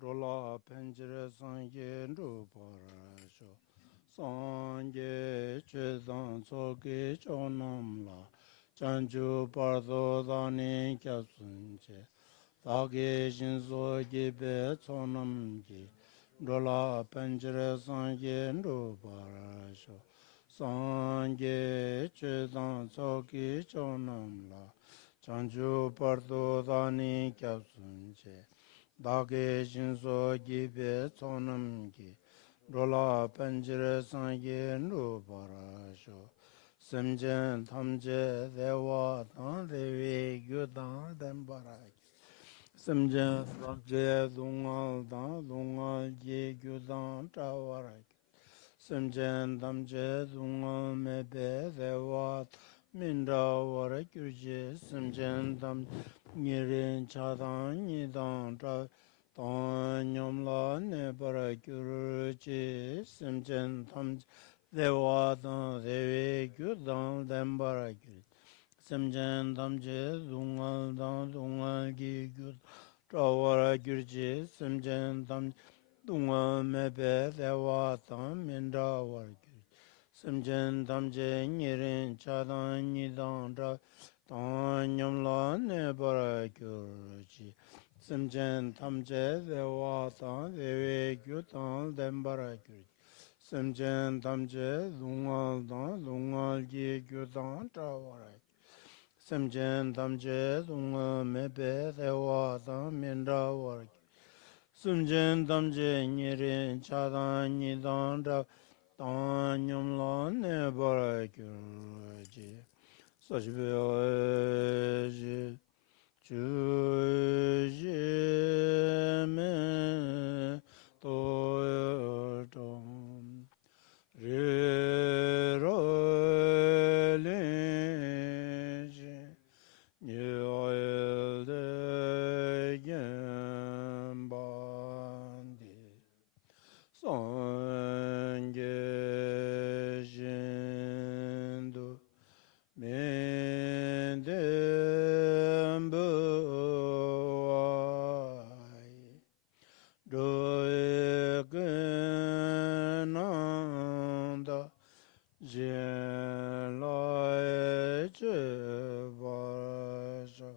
Rola Penjere Sangye Ruparasho Sangye Chedan Soke Chonamla Chanchu Pardo Dani Kyapsunche Sake Shinso Gibe Chonamji Rola Penjere Sangye Ruparasho Sangye Chedan Soke Chonamla Chanchu Pardo Dani Kyapsunche Dāgē shīnsō gībē tsōnam gī, rōlā pañjirē sāngē nrū parāshō, samjēn tamjē dēwā tāng dēwē gyū tāng dēm parāgī, samjēn sāngē dōngāl tāng dōngāl jē gyū tāng chā warāgī, samjēn tamjē dōngāl mē bē dēwā mīndā warā gyū samjēn tam Nirin chadang nidang tra tang nyamla ne para gyurchi simchen tam dewa tang dewe gyudang den para gyur simchen tam che dungal tang dungal gi gyud trawara gyurchi simchen tam dungal mebe dewa tang mindra war gyur simchen tam che nirin chadang nidang tra Tanyamla ne para gyurji, simchen tamche dewa tang dewe gyu tang den para gyurji, simchen tamche lungal tang lungal ji gyu tang chawara, simchen tamche lungal mebe dewa tang mindra war, simchen tamche nyirin chadang nidang tra tanyamla ne para gyurji. Sajibyaji Chujime Toyatam Rirolinji Nyayelde Gembandi Sangye Jindu Mendembuai Doegenanda Jenlai Chevasha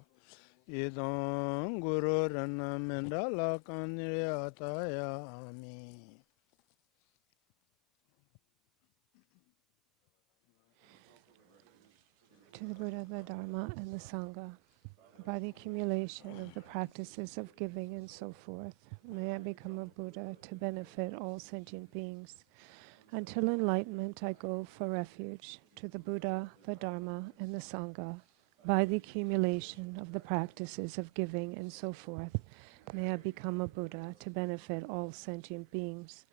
Idang Guru Rana Mendala Kaniriyatayami. To the Buddha, the Dharma, and the Sangha, by the accumulation of the practices of giving and so forth, may I become a Buddha to benefit all sentient beings. Until enlightenment, I go for refuge to the Buddha, the Dharma, and the Sangha. By the accumulation of the practices of giving and so forth, may I become a Buddha to benefit all sentient beings.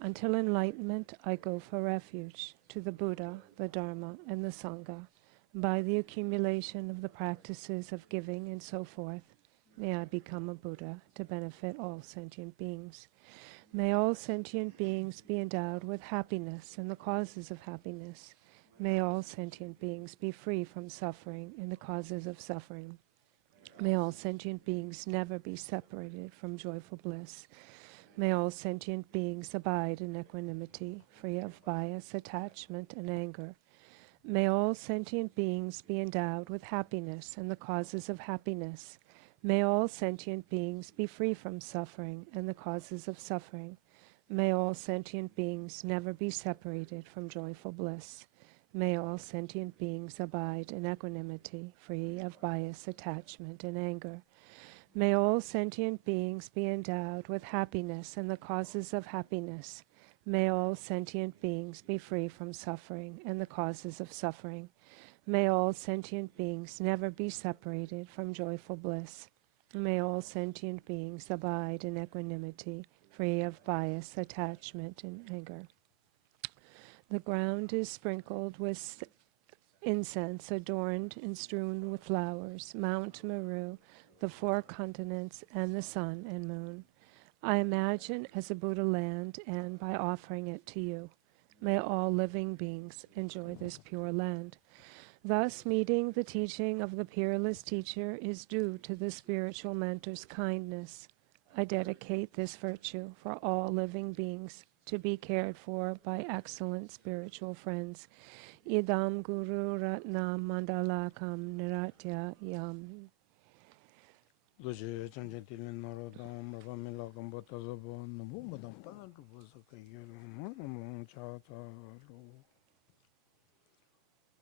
Until enlightenment, I go for refuge to the Buddha, the Dharma, and the Sangha. By the accumulation of the practices of giving and so forth, may I become a Buddha to benefit all sentient beings. May all sentient beings be endowed with happiness and the causes of happiness. May all sentient beings be free from suffering and the causes of suffering. May all sentient beings never be separated from joyful bliss. May all sentient beings abide in equanimity, free of bias, attachment, and anger. May all sentient beings be endowed with happiness and the causes of happiness. May all sentient beings be free from suffering and the causes of suffering. May all sentient beings never be separated from joyful bliss. May all sentient beings abide in equanimity, free of bias, attachment, and anger. May all sentient beings be endowed with happiness and the causes of happiness. May all sentient beings be free from suffering and the causes of suffering. May all sentient beings never be separated from joyful bliss. May all sentient beings abide in equanimity, free of bias, attachment, and anger. The ground is sprinkled with incense, adorned and strewn with flowers, Mount Meru, the 4 continents, and the sun and moon. I imagine as a Buddha land, and by offering it to you, may all living beings enjoy this pure land. Thus, meeting the teaching of the peerless teacher is due to the spiritual mentor's kindness. I dedicate this virtue for all living beings to be cared for by excellent spiritual friends. Idam Guru Ratna Mandalakam Niratya Yam. 도시 전제 딜린 나로다 마바밀라 감보타서보 너무보다 빠른도 보서 그요 차차로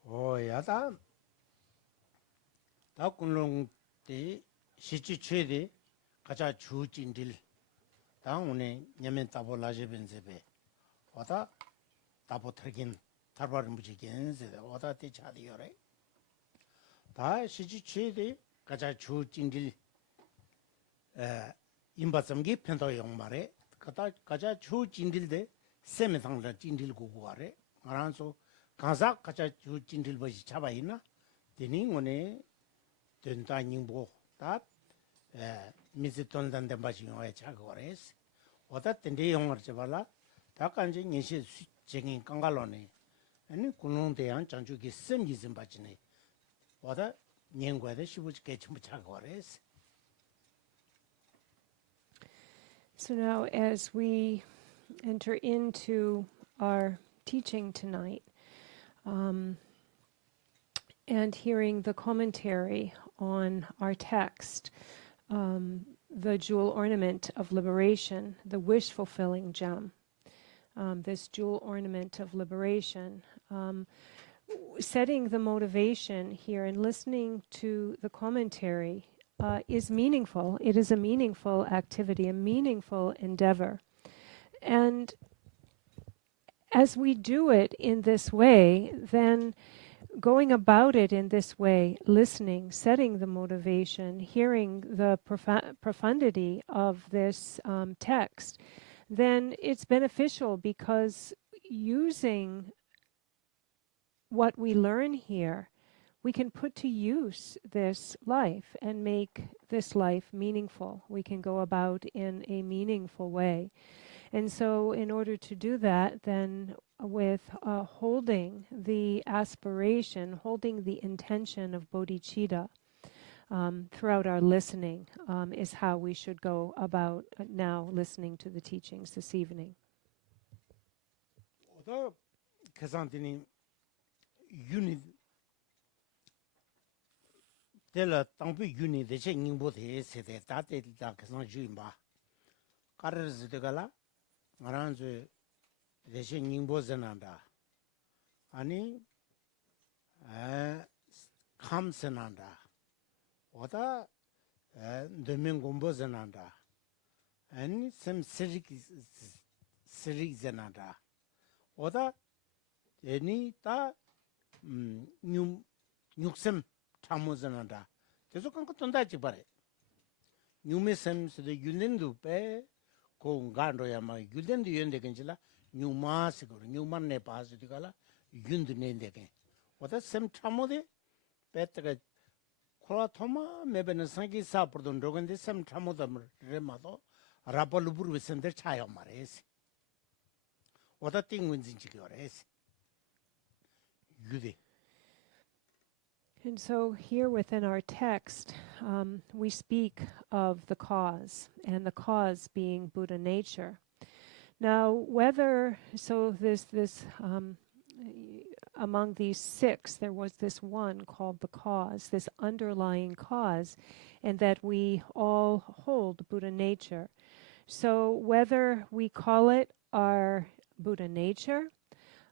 오야다 다군롱디 시치 최대 가자 주진딜 당운에 냐면 따볼라제벤세베 와다 따보터긴 tarbar mujigen se oda te chadi yore da shiji chede gaja chu jindil imbasamgi pendo yong mare kata gaja chu jindil de seme thangla jindil gu guare ngaranso gaza gaja chu jindil baji chabaina deni ngone denta ningbo da mizi tondan de baji yoe chagores oda tende yong arjebala da kanji nyeshi jengin kangalone 아니 군농대한 장주기 셈기즘 받지네. 와다 년과의 시부지게 전부 차거래스. So now as we enter into our teaching tonight, and hearing the commentary on our text, the jewel ornament of liberation, the wish-fulfilling gem, this jewel ornament of liberation, setting the motivation here and listening to the commentary is meaningful. It is a meaningful activity, a meaningful endeavor. And as we do it in this way, then going about it in this way, listening, setting the motivation, hearing the profundity of this text, then it's beneficial because using what we learn here, we can put to use this life and make this life meaningful. We can go about in a meaningful way. And so in order to do that, then with holding the aspiration, holding the intention of bodhicitta throughout our listening is how we should go about now listening to the teachings this evening. Unit dela tampi unit de chenging bote se de tate da kasan juimba karas de gala maranzu de chenging bozenanda ani khamsenanda oda domingo bozenanda ani sem sirik zenanda oda eni ta 뉴섬 참모전한다. 계속 간 것도 다지 바래. 뉴메섬스도 율렌도 빼 공간로야 막 율렌도 연대 괜찮라. 뉴마스고 뉴만네 바스디가라 윤도 낸데게. 어다 샘 참모데 빼다가 코라토마 메베는 상기 사프던 로건데 샘 참모다 레마도 라볼루부르 센터 차요 말에스. 어다 띵문진지거레스. And so here within our text, we speak of the cause, and the cause being Buddha nature. Now, whether, so this among these six, there was this one called the cause, this underlying cause, and that we all hold Buddha nature. So whether we call it our Buddha nature,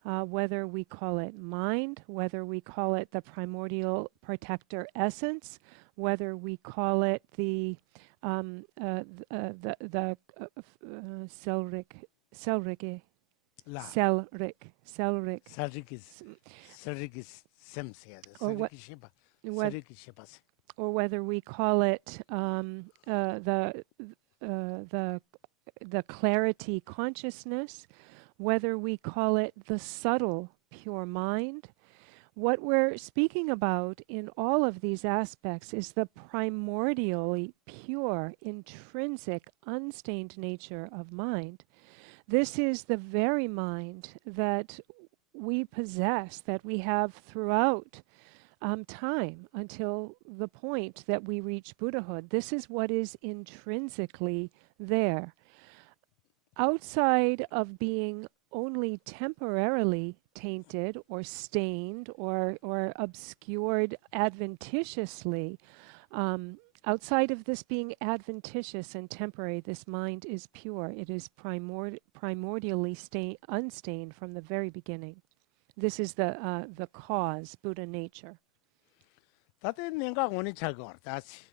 whether we call it mind, whether we call it the primordial protector essence, whether we call it the Selrik or whether we call it the clarity consciousness, whether we call it the subtle pure mind. What we're speaking about in all of these aspects is the primordially pure, intrinsic, unstained nature of mind. This is the very mind that we possess, that we have throughout time until the point that we reach Buddhahood. This is what is intrinsically there. Outside of being only temporarily tainted or stained or obscured adventitiously, outside of this being adventitious and temporary, this mind is pure. It is primordially unstained from the very beginning. This is the cause, Buddha nature. 다들 내가 오늘 자고 다시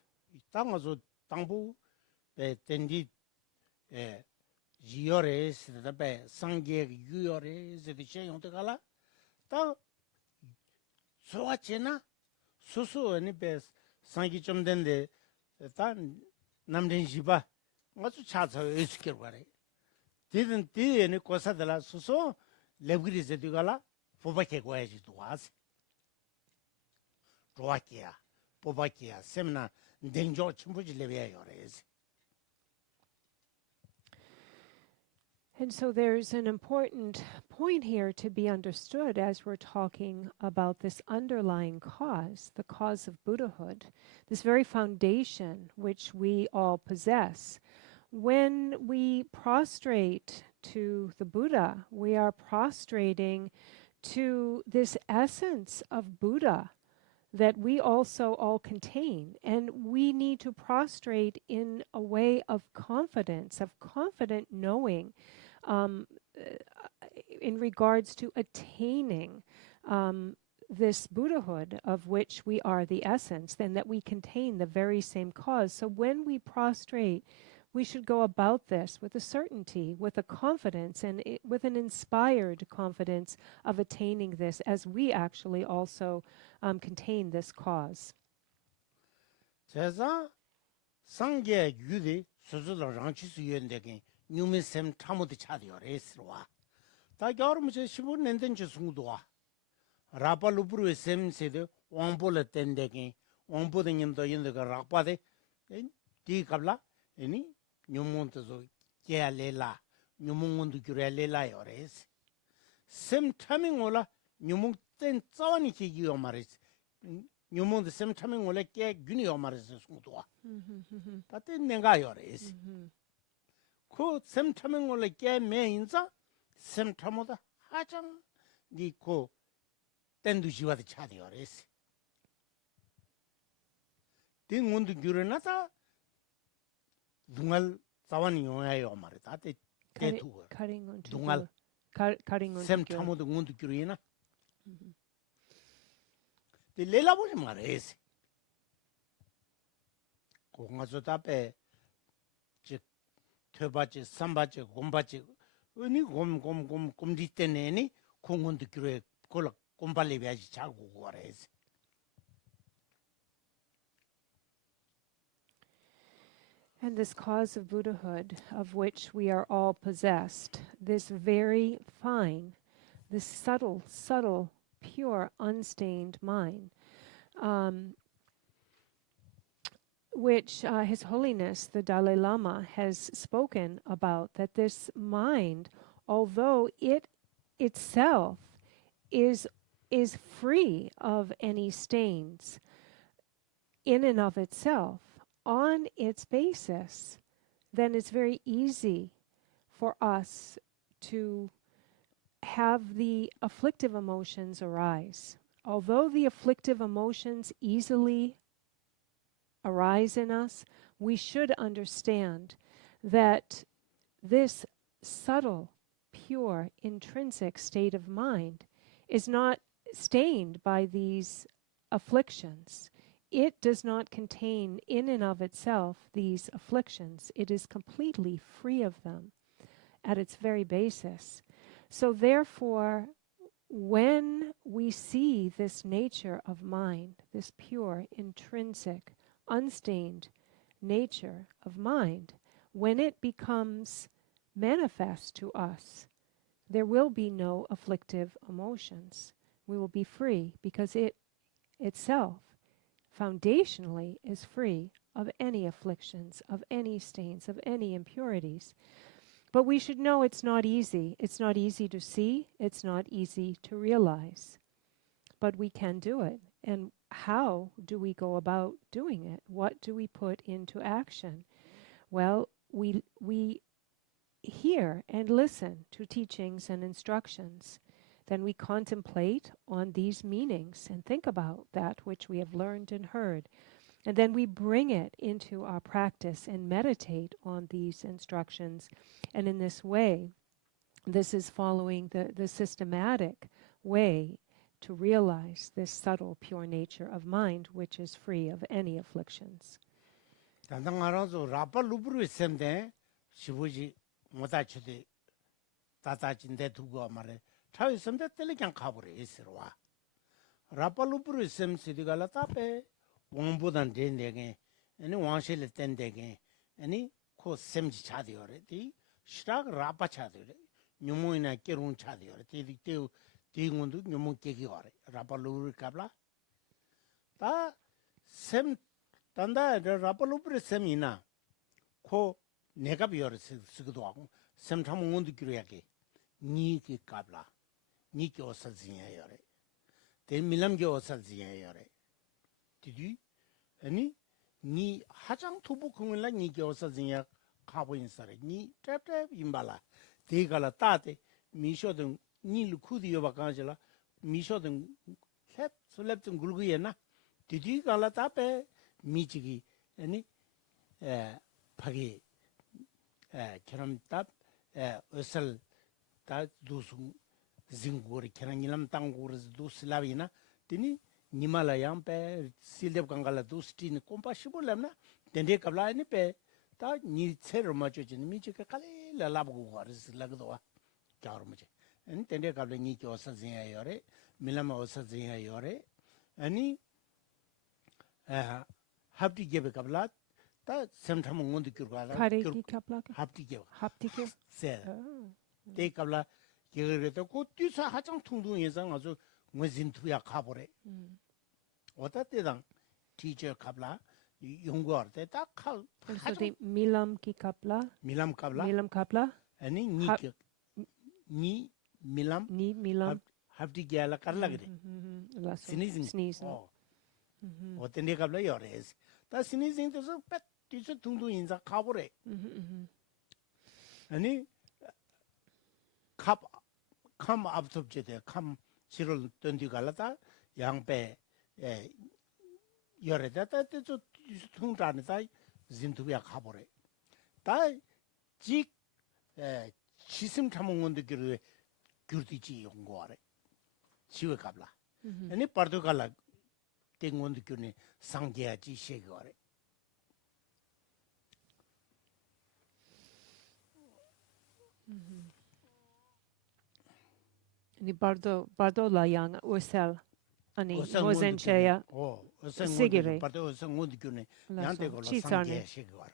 땅어서 땅부 벤디 지열에 시대배 상계 유열에 시대 시행도 갈라 다 소화체나 소소니 배 상기 좀 된데 다 남된 집아 아주 차서 의식해 봐래 디든 디에는 고사들라 소소 레브리제 되갈라 포바케 고야지 도와지 좋아키야 포바키야 세미나 댕조 첨부지 레베야 요래지. And so there's an important point here to be understood as we're talking about this underlying cause, the cause of Buddhahood, this very foundation which we all possess. When we prostrate to the Buddha, we are prostrating to this essence of Buddha that we also all contain. And we need to prostrate in a way of confidence, of confident knowing, in regards to attaining this Buddhahood of which we are the essence, then that we contain the very same cause. So when we prostrate, we should go about this with a certainty, with a confidence, and with an inspired confidence of attaining this, as we actually also contain this cause. 제사 상계 유리 수수로 랑치수 연대게 뉴미셈 타모드 차디어 레스와 다 겨르무제 15년 된 주승도와 라발루브르 셈세데 왕볼레 땐데게 왕보등님도 인도가 락바데 디갑라 아니 뉴몬트조 게알레라 뉴몬군도 규레레라 요레스 셈 타밍 올라 뉴몬 땐 짜와니 기기요 말이스 뉴몬드 셈 타밍 올라 게 균이요 말이스 승도와 다때 내가 요레스 그 셈타밍 올라 게 메인자 셈타모다 하장 니코 땐두시와도 차디어레스 딩문도 규르나다 둥알 자완이 용야요 말이 다때 대투고 둥알 셈타모도 문도 규르이나 데 레라보지 말레스 공가서 답에 퇴바지 삼바지 곰바지 어니 곰디 때네니 공원도 길에 골 곰발리 비야지 자고 거래서. And this cause of Buddhahood, of which we are all possessed, this very fine, this subtle, pure, unstained mind, which His Holiness the Dalai Lama has spoken about, that this mind, although it itself is free of any stains in and of itself, on its basis, then it's very easy for us to have the afflictive emotions arise. Although the afflictive emotions easily arise in us, we should understand that this subtle, pure, intrinsic state of mind is not stained by these afflictions. It does not contain in and of itself these afflictions. It is completely free of them at its very basis. So therefore, when we see this nature of mind, this pure, intrinsic, unstained nature of mind, when it becomes manifest to us, there will be no afflictive emotions. We will be free because it itself foundationally is free of any afflictions, of any stains, of any impurities. But we should know it's not easy. It's not easy to see. It's not easy to realize. But we can do it. And how do we go about doing it? What do we put into action? Well, we hear and listen to teachings and instructions. Then we contemplate on these meanings and think about that which we have learned and heard. And then we bring it into our practice and meditate on these instructions. And in this way, this is following the systematic way to realize this subtle, pure nature of mind, which is free of any afflictions. 단당 알아서 라파 루브르 셈데 시부지 못아치데 따따진데 두고 말에 차이 셈데 텔리 그냥 가버려 있어와 라파 루브르 셈 시디가라 따페 왕보단 된데게 아니 왕실을 땐데게 아니 코 셈지 차디어레디 시락 라파 차디어레 뉴모이나 깨론 차디어레 디디 디군도 뉴모 깨기어레 라파 루브르 갑라 다셈 단다 라팔루브르 셈이나 코 내가 비어를 쓰기도 하고 셈 참은 온도 기로야게 니기 갑라 니기 어설지야요래 대 밀람게 어설지야요래 디디 아니 니 하장 투부 공을라 니기 어설지야 가보인 사람 니 탭탭 임발라 대가라 따대 미쇼든 니를 쿠디요 바까지라 미쇼든 탭 솔랩든 굴구예나 디디 갈라 따페 미지기 아니 파기 결함답 어설 다 두숭 징고리 계란이람 땅고르 두슬라비나 드니 니말라양페 실렙 강갈라 두스티니 콤파시볼람나 덴데 갑라니 페다 니체르 마초진 미지가 칼레라 라보고 가르스 라그도와 갸르무제 엔 덴데 갑라 니 교사진야요레 밀라마 오사진야요레 아니 합디 게베 갑라 다 셈탐 온도 큐르가라 카레기 갑라 합디 게 합티게 세 데 갑라 게르도 고티사 하장 통동 예상 아주 무진투야 가보래 어따때당 티처 갑라 연구할 때딱 So the milam ki kapla 밀람 갑라 아니 니 밀람 합디 게라 깔라 그래 스니징 어떤데 갑라 요레스 다 스니징도서 뺏 뒤서 둥둥 인자 가보래 아니 캄 앞섭제대 캄 지를 던디 갈라다 양배 열에다 또 통단에다 진투야 가보래 다직 지심 참원도 그 규르디지 연구하래 지we 갑라 아니 파르투갈라 땡원도 교네 상계야지 셰거래 ni bardo la yang usel ani mozencheya sigire 파르투 상원도 교네 양대 걸로 상계 셰거래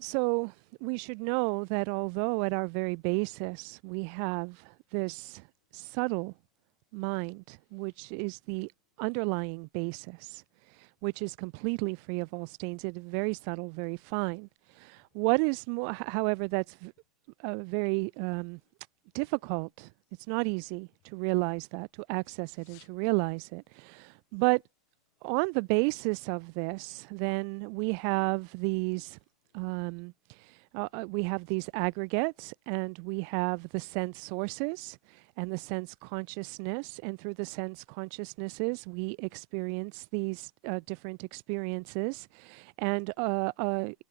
So we should know that although at our very basis we have this subtle mind, which is the underlying basis, which is completely free of all stains, it is very subtle, very fine. What is more, however, that's very difficult. It's not easy to realize that, to access it and to realize it. But on the basis of this, then we have these aggregates, and we have the sense sources and the sense consciousness, and through the sense consciousnesses we experience these different experiences, and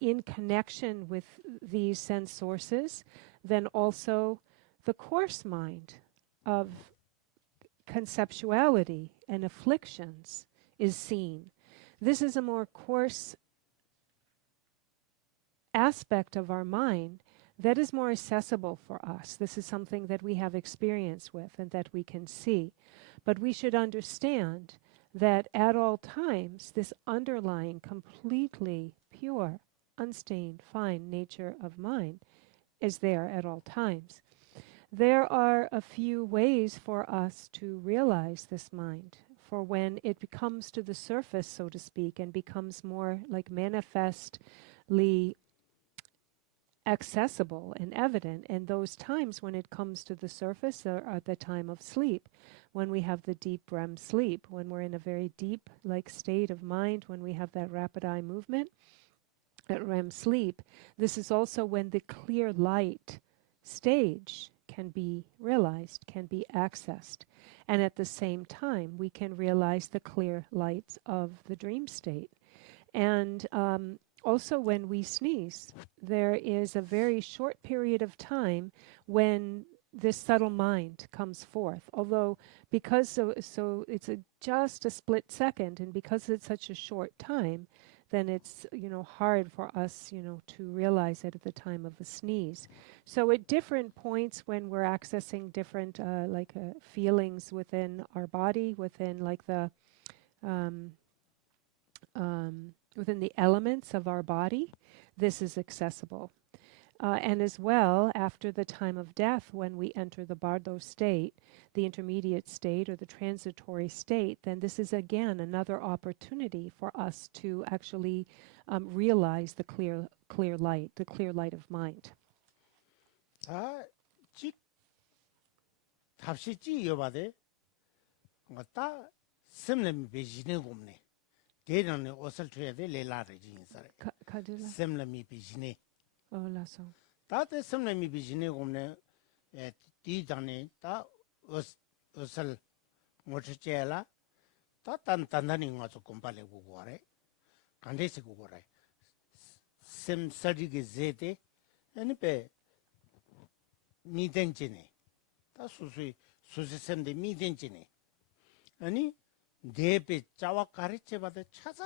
in connection with these sense sources, then also the coarse mind of conceptuality and afflictions is seen. This is a more coarse aspect of our mind that is more accessible for us. This is something that we have experience with and that we can see. But we should understand that at all times, this underlying, completely pure, unstained, fine nature of mind is there at all times. There are a few ways for us to realize this mind. For when it comes to the surface, so to speak, and becomes more like manifestly accessible and evident, and those times when it comes to the surface are at the time of sleep, when we have the deep REM sleep, when we're in a very deep like state of mind, when we have that rapid eye movement at REM sleep. This is also when the clear light stage can be realized, can be accessed, and at the same time we can realize the clear lights of the dream state. And also when we sneeze, there is a very short period of time when this subtle mind comes forth. Although because so it's just a split second, and because it's such a short time, then it's hard for us to realize it at the time of a sneeze. So at different points when we're accessing different feelings within our body, within like the within the elements of our body, this is accessible. And as well, after the time of death, when we enter the bardo state, the intermediate state or the transitory state, then this is again another opportunity for us to actually realize the clear light of mind. 답시지 여바데 왔다 셈렘 베지네 곰네 대단히 옷을 줘야 돼 레라를 진사래 카딜라 셈렘이 베지네 라서 다데 셈렘이 베지네 곰네 디단에 다 옷을 못쳐라 다 단단히 가서 곰발에 보고 와래 간데스 보고 와래 셈 서리게 제데 아니 베 미덴지네 다 수수이 셈데 미덴지네 아니 대배 자와 가르쳐 받아 찾아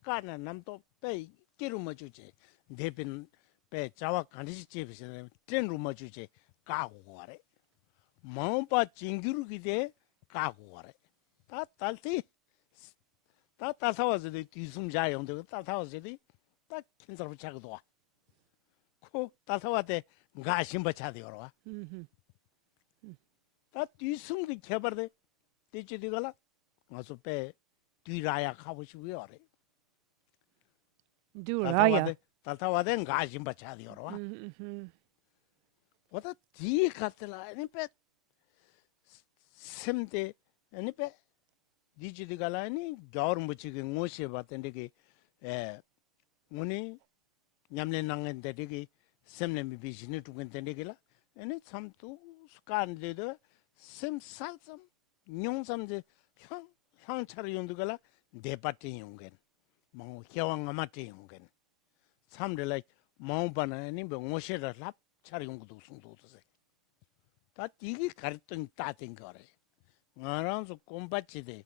가나 남도 배 끼루마 주제 대변 배 자와 가르치 집에서 tren루마 주제 가고 와래 마음바 징기루기데 가고 와래 다 딸티 다 따사와서도 뒤숨 자용도 따사와서도 다 캔서로 차고도 와코 따사와대 가심바 차대요 와 다 뒤숨 그 개발돼 되지디가라 가서 배 뒤라야 가고 싶어요. 두라야. 달타와된 가심 받자디요. 와. 뭐다 뒤 갔더라. 아니 배 샘데 아니 배 디지디가라니 겨울 무치게 ngో시 받던데 에 문이 냠내 나는데 되게 샘nem이 비즈니 두근데게라 아니 참도 스칸데도 샘살점 뇽삼데 향차를 용두가라 대바티 용겐 뭐 겨왕아마티 용겐 참들라 마음바나니 뭐셔라 랍 차를 용도 숭도도세 다 이게 가르던 따된 거래 나랑서 꼼바치데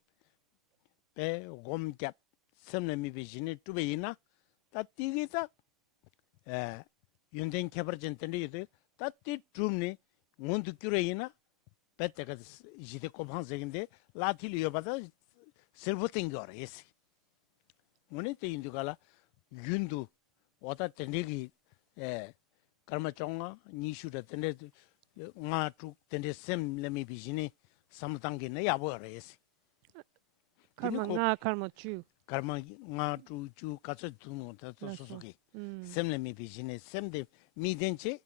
배 곰갑 샘nem이 비즈니 두베이나 다 이게다 에 윤된 캐버전텐데 다티 줌니 문도 끼래이나 배때가 이제 고방색인데 라틸이요 받아 실버팅 거래스 뭐네테 인도가라 윤도 왔다 텐데기 에 karma chonga nishu da tende nga tu tende sem lemi bijini samtangi na yabo res karma nga tu chu katso tuno ta to susuki sem lemi bijini sem de midenche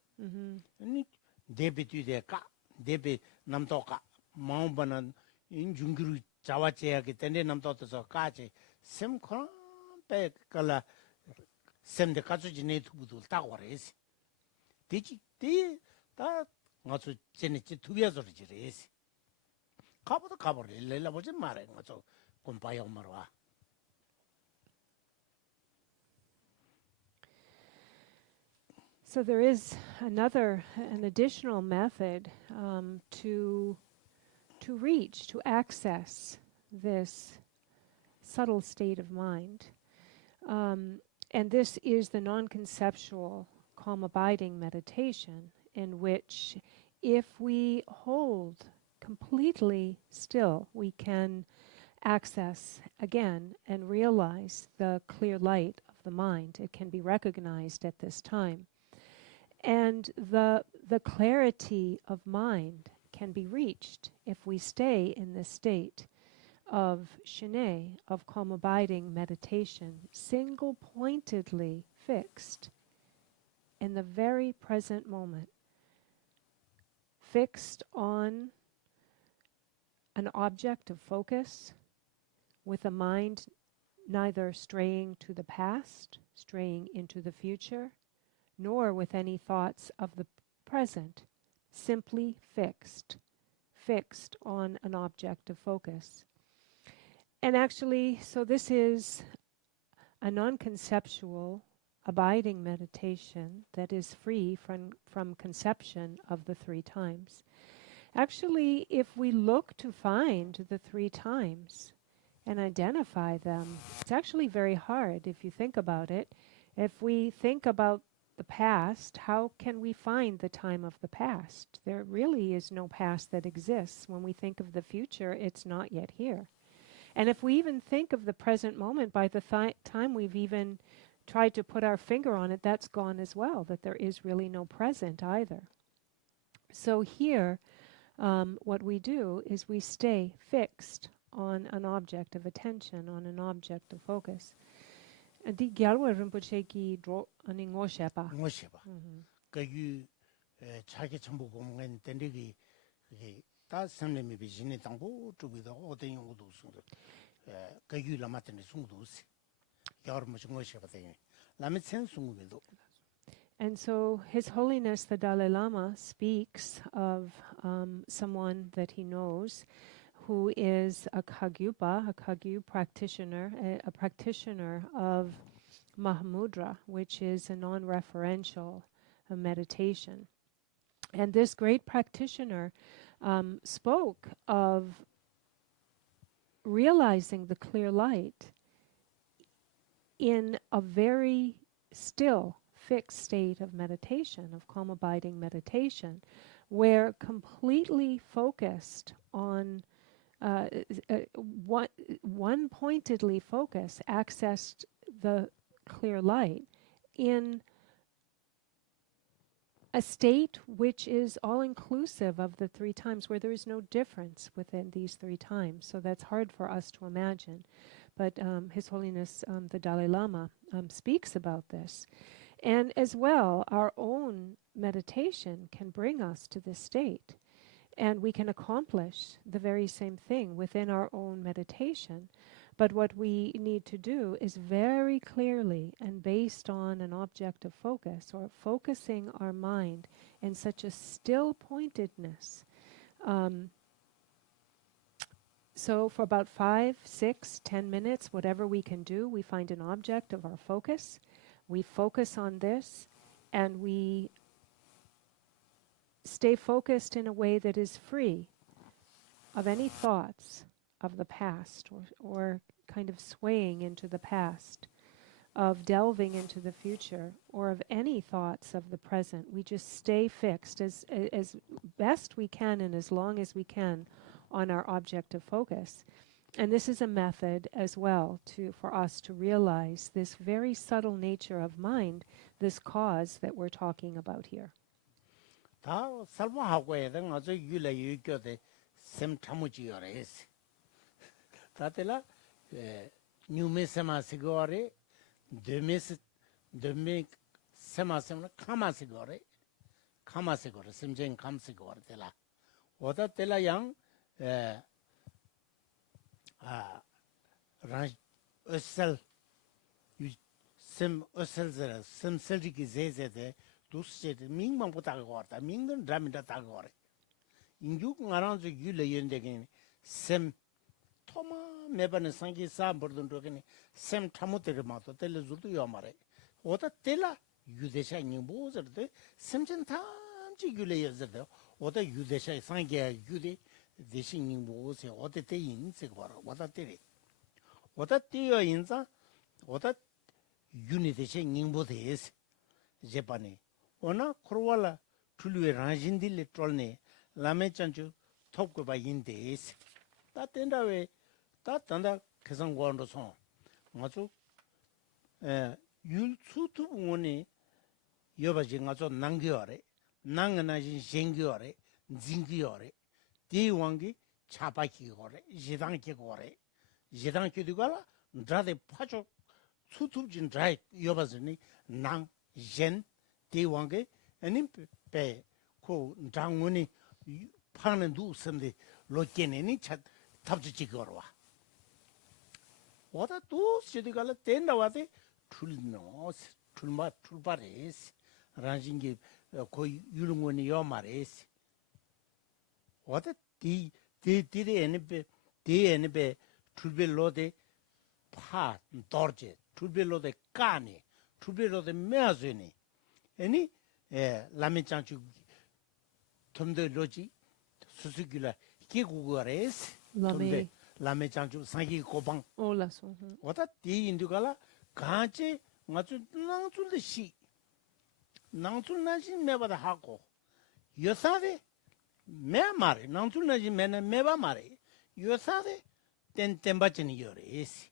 ni debitu de ka debe namto ka maubana injunguru chawache ke tende namto to ka che sem khon pe kala sem de katso jine tu budul ta ores 디지 디다 가서 제네치 투비아서 지레스 가보다 가버려 레라 보지 말아 가서 곰파요 말와 So there is an additional method to reach, to access this subtle state of mind, and this is the non-conceptual calm abiding meditation, in which if we hold completely still, we can access again and realize the clear light of the mind. It can be recognized at this time. And the clarity of mind can be reached if we stay in this state of shinei, of calm abiding meditation, single-pointedly fixed in the very present moment, fixed on an object of focus, with a mind neither straying to the past, straying into the future, nor with any thoughts of the present, simply fixed on an object of focus. And actually, so this is a non-conceptual, abiding meditation that is free from conception of the three times. Actually, if we look to find the three times and identify them, it's actually very hard if you think about it. If we think about the past, how can we find the time of the past? There really is no past that exists. When we think of the future, it's not yet here. And if we even think of the present moment, by the time we've even tried to put our finger on it, that's gone as well, that there is really no present either. So here, what we do is we stay fixed on an object of attention, on an object of focus. Di gyalwa rinpoche ki dro ani ngoshepa. ngoshepa. Kayu chake chambu gomgen tendegi 다 선생님이 비즈니 당고 쪽이다 어떤 용도도 있어요. 가유 라마트네 송도스. 여러분 무슨 것이 받아요. 라마트 송도도. And so His Holiness the Dalai Lama speaks of someone that he knows who is a Kagyu practitioner, a practitioner of Mahamudra, which is a non-referential meditation. And this great practitioner spoke of realizing the clear light in a very still, fixed state of meditation, of calm abiding meditation, where completely focused on one pointedly focus accessed the clear light in a state which is all-inclusive of the three times, where there is no difference within these three times. So that's hard for us to imagine. But His Holiness the Dalai Lama speaks about this. And as well, our own meditation can bring us to this state. And we can accomplish the very same thing within our own meditation. But what we need to do is very clearly and based on an object of focus, or focusing our mind in such a still pointedness. So for about 5, 6, 10 minutes, whatever we can do, we find an object of our focus. We focus on this, and we stay focused in a way that is free of any thoughts of the past, or kind of swaying into the past, of delving into the future, or of any thoughts of the present. We just stay fixed as best we can and as long as we can on our object of focus. And this is a method as well for us to realize this very subtle nature of mind, this cause that we're talking about here. 다 살바하고 해야 아주 유래유교대 샘타무지요레스. 다텔라 뉴메세마시고레 데메 세마세나 카마시고레 심쟁 감시고레 텔라. 오다 텔라 양 ran ösel sim öselzera simseliki zezede dusjede mingman butagoorta mingun ramida tagoore injuk ngaranzu yule yendegin sim toma mebane sangi sa bordun dogini sim tamutere mato tele zudu yomare oda tela yudesha nymbozerde simchen tamchi yule yezerde oda yudesha sangi yude deshi nymbose oda te inse gwara oda tere oda teyo inza oda yuni deshi nymbose Japanese. Ona Korwala Tulu Ranjindile Trolne, Lame Chanchu, Topko by Indes. That end away, that under Kazan Gondo song. Mazu Yul Sutu Muni Yobajingazo Nangiore, Nanganaji Jengiore, Zingiore, Diwangi, Chapaki Gore, Jidanki Gore, Jidanki Dugala, Drade Pacho, Sutujin Dry Yobazini, Nang, Jen. 대왕게 아니 배고 장문이 파는 두 섬데 로케네니 차 탑지 거와 와다 또 시디갈 텐다와데 출노 출바레스 라진게 거의 유릉원이 요마레스 와다 디디 에네베 출벨로데 파 dorje trubelo de kani trubelo de meazeni eni lame chanchu tonde loji susugula kigugares tonde lame chanchu sangi kobang ola so wata di indugala gache ngachu nangchul de shi nangchul naji mebada hago yosade me mare nangchul naji mena meba mare yosade tembachen yores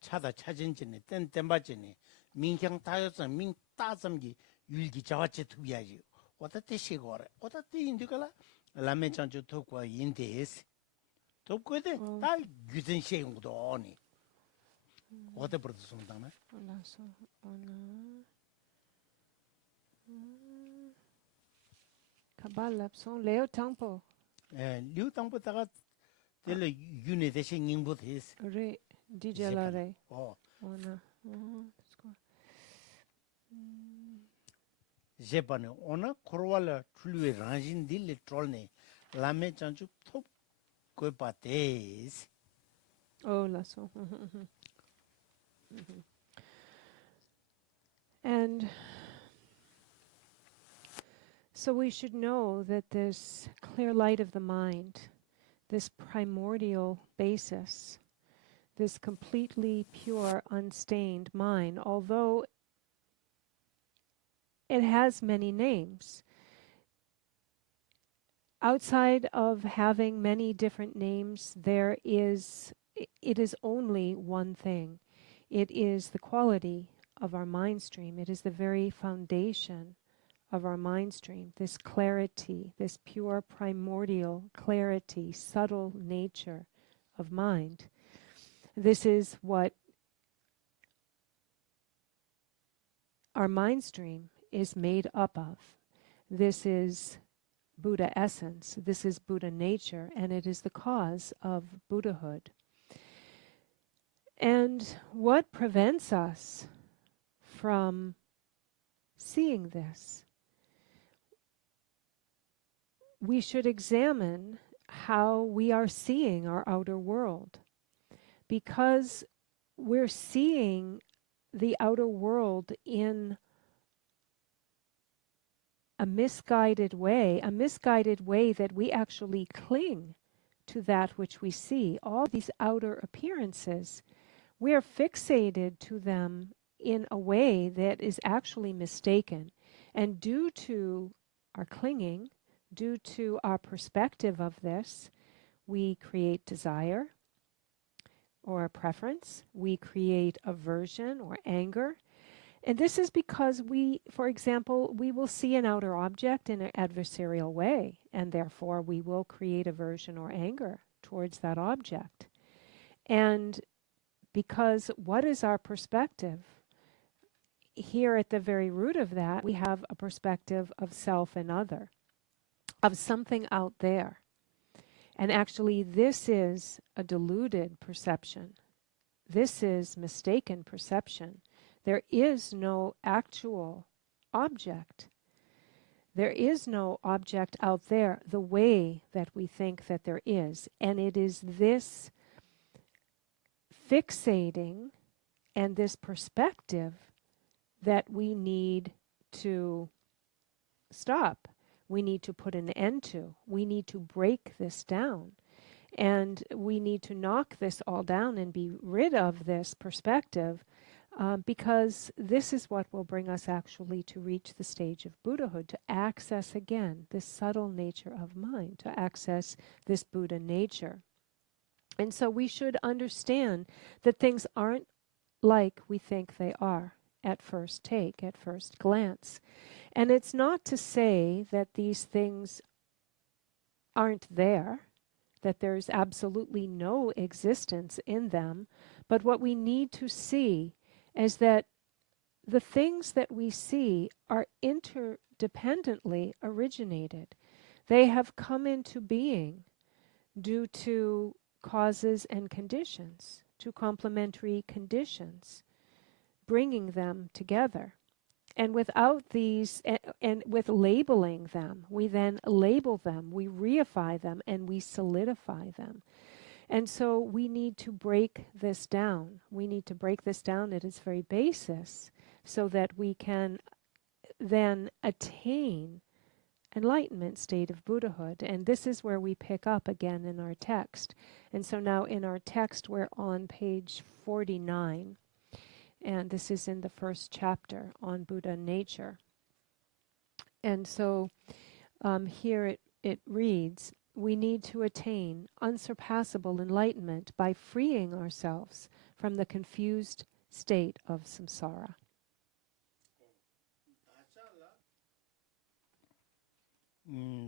차다 차진진에 땐tem바진에 민경 다여서 민 따점기 율기 자와체 투비야지 어떻게 시고래 어떻게 인디가라 라면 장주 토과 인데스 토과데 다 유전 시행도 아니 어때 버도 som당나 올라서 오나 카발랍송 레오 탕포 리우 땅보다가 될 유네 대신 인부데스 레 디젤라레 어 오나 제반에 오나 코로왈라 출루에 란진 딜레 트롤네 라메 장주 톱 고파데스 올라서 And so we should know that this clear light of the mind, this primordial basis, this completely pure, unstained mind, although it has many names, outside of having many different names, it is only one thing. It is the quality of our mind stream. It is the very foundation of our mind stream, this clarity, this pure primordial clarity, subtle nature of mind. This is what our mind stream is made up of. This is Buddha essence, this is Buddha nature, and it is the cause of Buddhahood. And what prevents us from seeing this? We should examine how we are seeing our outer world, because we're seeing the outer world in a misguided way that we actually cling to that which we see. All these outer appearances, we are fixated to them in a way that is actually mistaken. And due to our clinging, due to our perspective of this, we create desire or a preference, we create aversion or anger. And this is because for example, we will see an outer object in an adversarial way, and therefore we will create aversion or anger towards that object. And because what is our perspective? Here at the very root of that, we have a perspective of self and other, of something out there. And actually, this is a deluded perception. This is mistaken perception. There is no actual object. There is no object out there the way that we think that there is. And it is this fixating and this perspective that we need to stop. We need to put an end to. We need to break this down. And we need to knock this all down and be rid of this perspective, because this is what will bring us actually to reach the stage of Buddhahood, to access again this subtle nature of mind, to access this Buddha nature. And so we should understand that things aren't like we think they are at first take, at first glance. And it's not to say that these things aren't there, that there's absolutely no existence in them, but what we need to see is that the things that we see are interdependently originated. They have come into being due to causes and conditions, to complementary conditions, bringing them together. And without these, and with labeling them, we then label them, we reify them, and we solidify them. And so we need to break this down. We need to break this down at its very basis so that we can then attain enlightenment state of Buddhahood. And this is where we pick up again in our text. And so now in our text, we're on page 49. And this is in the first chapter on Buddha nature. And so here it reads, we need to attain unsurpassable enlightenment by freeing ourselves from the confused state of samsara.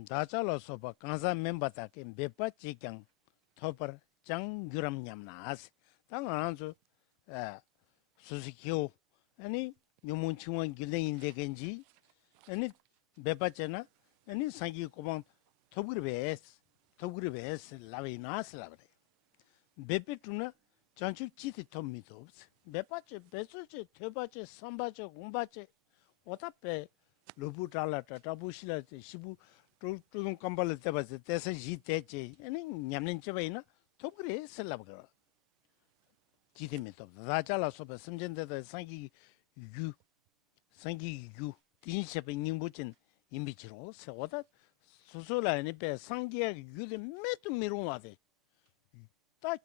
다잘로 소바 간사 멤버다게 베빠 지경 토퍼 장규람 냠나스 당안주 수수키오 아니 요문치원 길레인데겐지 아니 베빠체나 아니 상기 고방 토그르베스 라베나스 라베 베페투나 장추 치티 톰미도 베빠체 베소체 테바체 삼바체 공바체 오타페 루부탈라 타타부실라 시부 좀 깜발을 때봐서 때서 지대체 아니 냠는체바이나 토그레 슬라브가 지대미도 다잘라서 심전데다 상기 유 딘셰베 닝부진 임비치로 세워다 소소라니 베 상기야 유데 메도 미롱와데 다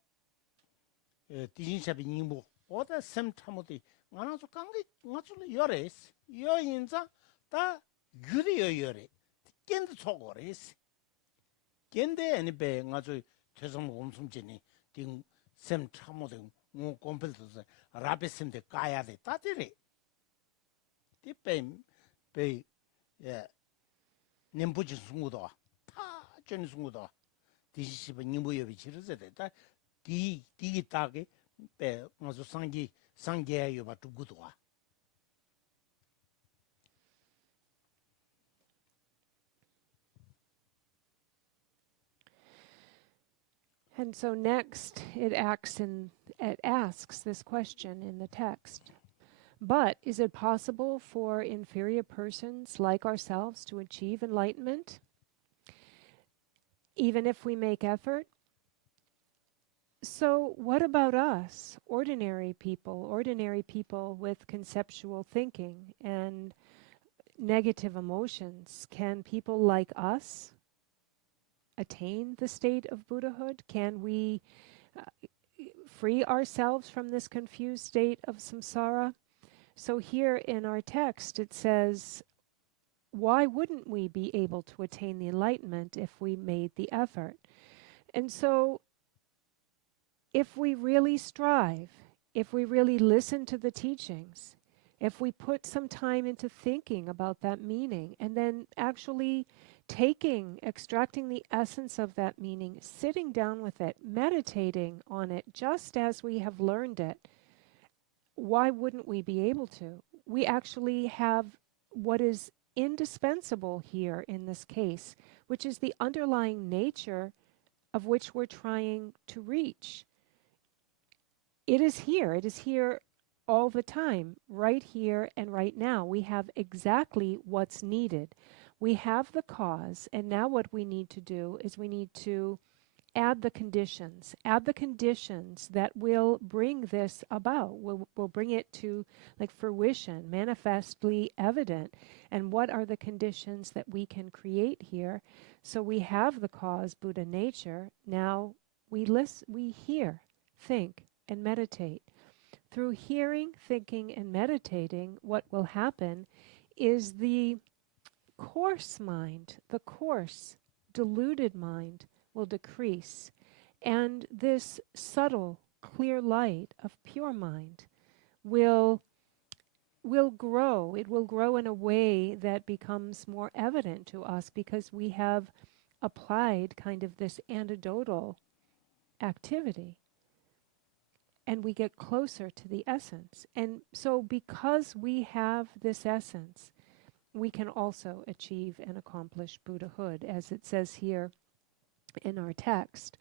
딘셰베 닝부 오다 셈타모디 나나서 강게 맞을 요레스 요인자 다 유리 요래 깬데 초고레스 깬데 아니 배 가서 퇴성 엄청지니 딩셈 참모든 뭐 컴플트서 라베스인데 까야 돼 따지리 디페 예 님부지 중고도 다 전이 중고도 디시바 님부여 비치르세 됐다 디기 따게 배 가서 상계요 봐 두고도 And so next it asks this question in the text. But is it possible for inferior persons like ourselves to achieve enlightenment, even if we make effort? So what about us, ordinary people with conceptual thinking and negative emotions? Can people like us attain the state of Buddhahood? Can we free ourselves from this confused state of samsara? So here in our text it says, why wouldn't we be able to attain the enlightenment if we made the effort? And so if we really strive, if we really listen to the teachings, if we put some time into thinking about that meaning and then actually extracting the essence of that meaning, sitting down with it, meditating on it just as we have learned it, why wouldn't we be able to? We actually have what is indispensable here in this case, which is the underlying nature of which we're trying to reach. It is here all the time, right here and right now. We have exactly what's needed. We have the cause, and now what we need to do is we need to add the conditions that will bring this about, will bring it to fruition, manifestly evident. And what are the conditions that we can create here? So we have the cause, Buddha nature. Now we hear, think, and meditate. Through hearing, thinking, and meditating, what will happen is the coarse mind, the coarse, deluded mind will decrease, and this subtle, clear light of pure mind will grow. It will grow in a way that becomes more evident to us because we have applied kind of this antidotal activity. and we get closer to the essence. And so because we have this essence, we can also achieve and accomplish Buddhahood, as it says here in our text.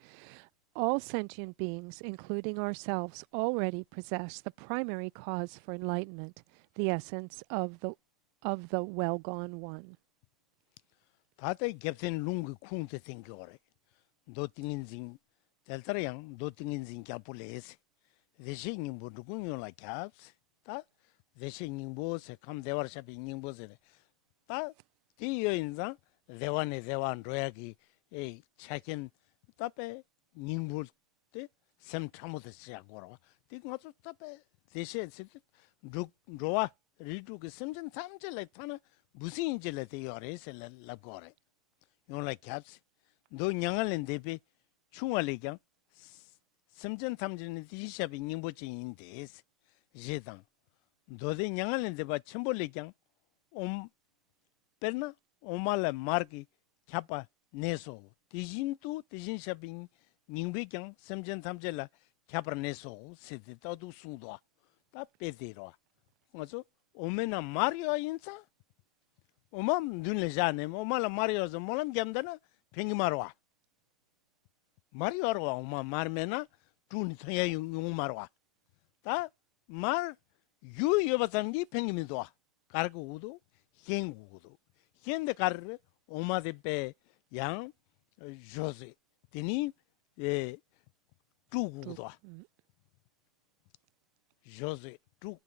All sentient beings, including ourselves, already possess the primary cause for enlightenment, the essence of the well-gone one. 다들 갭센 룽그 쿵테 생겨래. 도팅인진 델타량 도팅인진 갸불레스. 대신님보 누구ኞ라 갭스. 다 대신님보세 감대와샤비 님보세. 다 디여인자 대완에 대완 로야기 에 차킨 답에 님볼 때 샘참모도 시작으로 디가서 답에 대신 로와 리두게 샘전 삼절에 타나 무슨 인절에 되어래서 랍고래 용라 캡스 도 냥알은 대비 충월이경 샘전 탐진의 디시샵이 님보진인데 제당 도대 냥알은 대바 첨볼이경 perna omala marki kyapa neso dijintu dijinshabing ningbekyang semjen thamjela kyapar neso sidi tadu sungdwa ta pedero ngaso omena mario insa omam dunle jane omala mario zo molam gamdana pengi marwa mario ro oma marmena tuni thaya yung marwa ta mar yu yobatamgi pengi midwa kargo udo hengudo Quien de carre, oma de pe yang Jose, tini tu gudo. Jose, tu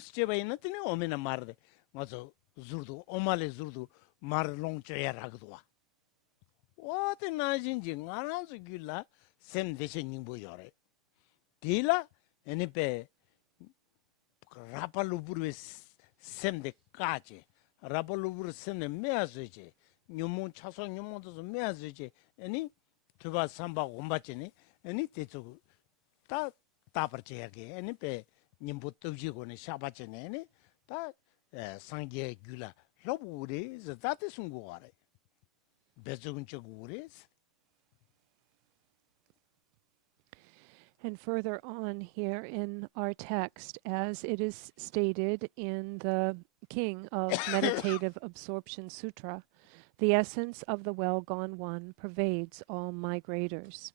schebena tini omena marde, mazo zurdu, omale zurdu, mar long chayaragdua. What a najinjing, aranzo gula, sem descending boyore. Tila, any pe rapalubur sem de cache. 라볼루브르 세네 메아즈제 뇽몬 차소 뇽몬도 메아즈제 아니 투바 삼바 옴바체니 아니 테초 다 따버체야게 아니 베 님부 뜨지고네 샤바체네 아니 다 상게 귤라 로부레 자타테 숭고아레 베즈군체고레스. And further on here in our text, as it is stated in the King of Meditative Absorption Sutra, the essence of the well-gone one pervades all migrators.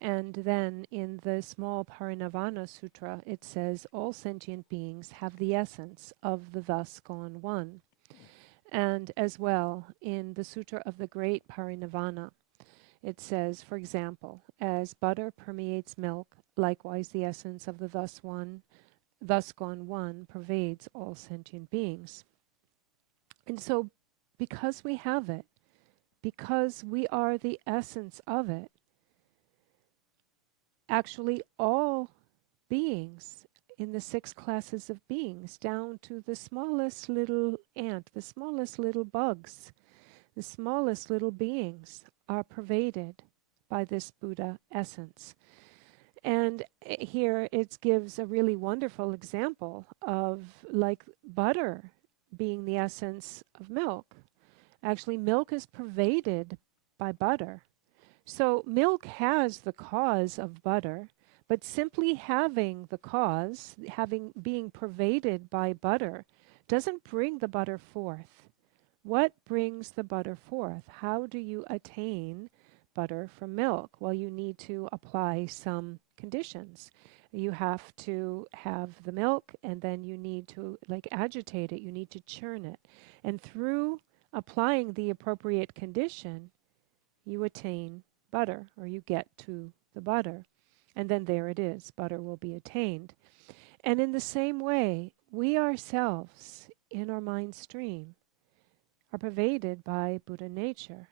And then in the small Parinirvana Sutra, it says, all sentient beings have the essence of the thus gone one. And as well, in the Sutra of the Great Parinirvana, it says, for example, as butter permeates milk, likewise the essence of the thus gone one pervades all sentient beings. And so, because we have it, because we are the essence of it, actually all beings in the 6 classes of beings, down to the smallest little ant, the smallest little bugs, the smallest little beings, are pervaded by this Buddha essence. And here it gives a really wonderful example of like butter being the essence of milk. Actually, milk is pervaded by butter. So milk has the cause of butter, but simply having the cause, being pervaded by butter, doesn't bring the butter forth. What brings the butter forth? How do you attain butter from milk? Well, you need to apply some conditions. You have to have the milk, and then you need to agitate it. You need to churn it. And through applying the appropriate condition, you attain butter, or you get to the butter. And then there it is. Butter will be attained. And in the same way, we ourselves, in our mind stream, are pervaded by Buddha nature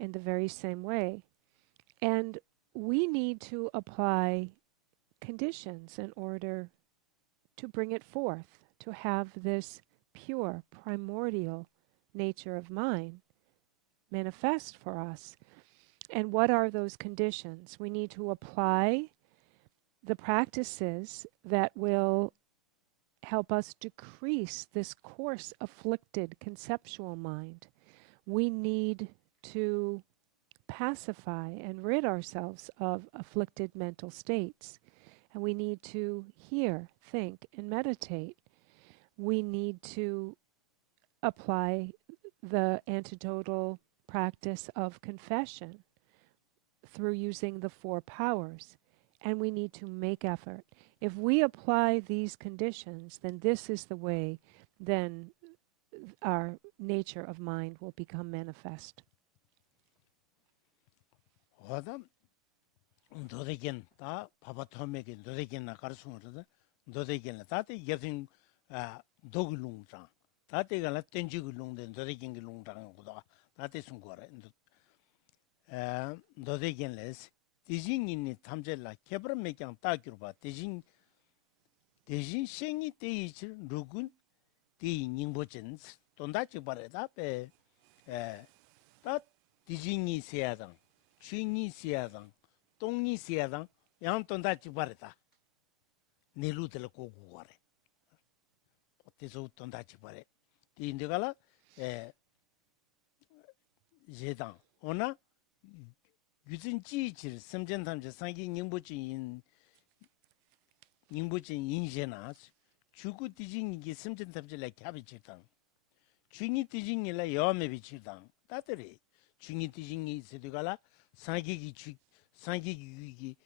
in the very same way. And we need to apply conditions in order to bring it forth, to have this pure, primordial nature of mind manifest for us. And what are those conditions? We need to apply the practices that will help us decrease this coarse, afflicted, conceptual mind. We need to pacify and rid ourselves of afflicted mental states. And we need to hear, think, and meditate. We need to apply the antidotal practice of confession through using the 4 powers. And we need to make effort. If we apply these conditions, then this is the way, then our nature of mind will become manifest. 도대겐 다 바바토메게 도대겐나 가르송으로다 도대겐나 다때 예fin 도글룽장 다때가 텐지글룽된 도대겐게 룽장고다 다때 숨고래 도대겐레스 디징인니 탐젤라 케브르메강 따기로바 디징 생이 데이치 누군 디 닝보진 돈다치 바레다 베다 디징이 세야당 취니 세야당 똥이 세야당 양 돈다치 바레다 니루들 고고거래 어때서 돈다치 바레 디인데가라 제당 오나 유진지질 섬전탐제 상기 닝보진 인제나 주구 디징이기 섬전탐제라 캬비치당 중이 디징이라 여메 비치당 따들이 중이 디징이 세두가라 상기기 유기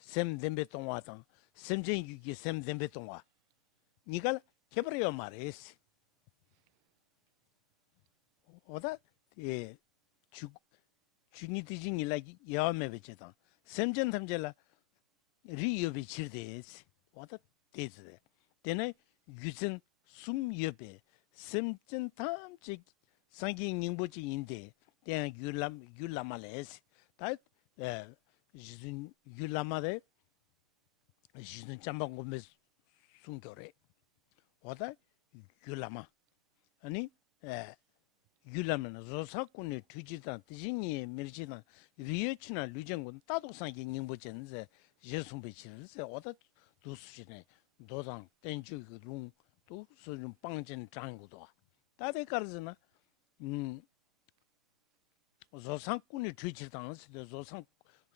샘dembe 동화당 샘전 유기 샘dembe 동화 니가 개버려 말했어 오다 중이 디징이라 여메 비치당 샘전 탐제라 리여베 치르데스 오다 데즈데 데네 유진 숨여베 샘전 탐제 상기 닝보지 인데 대 율라말레스 다 지준 율라마데 지준 잠방고메 숨겨래 오다 율라마 아니 율라마는 조사꾼의 투지단 디징이 밀지단 리여치나 루정군 따독상기 닝보전제 예송베치르세 오다 두수지네 도당 땡주기 룽또 소좀 빵진 장고도 다데가르즈나 조상꾼이 tweet당스 조상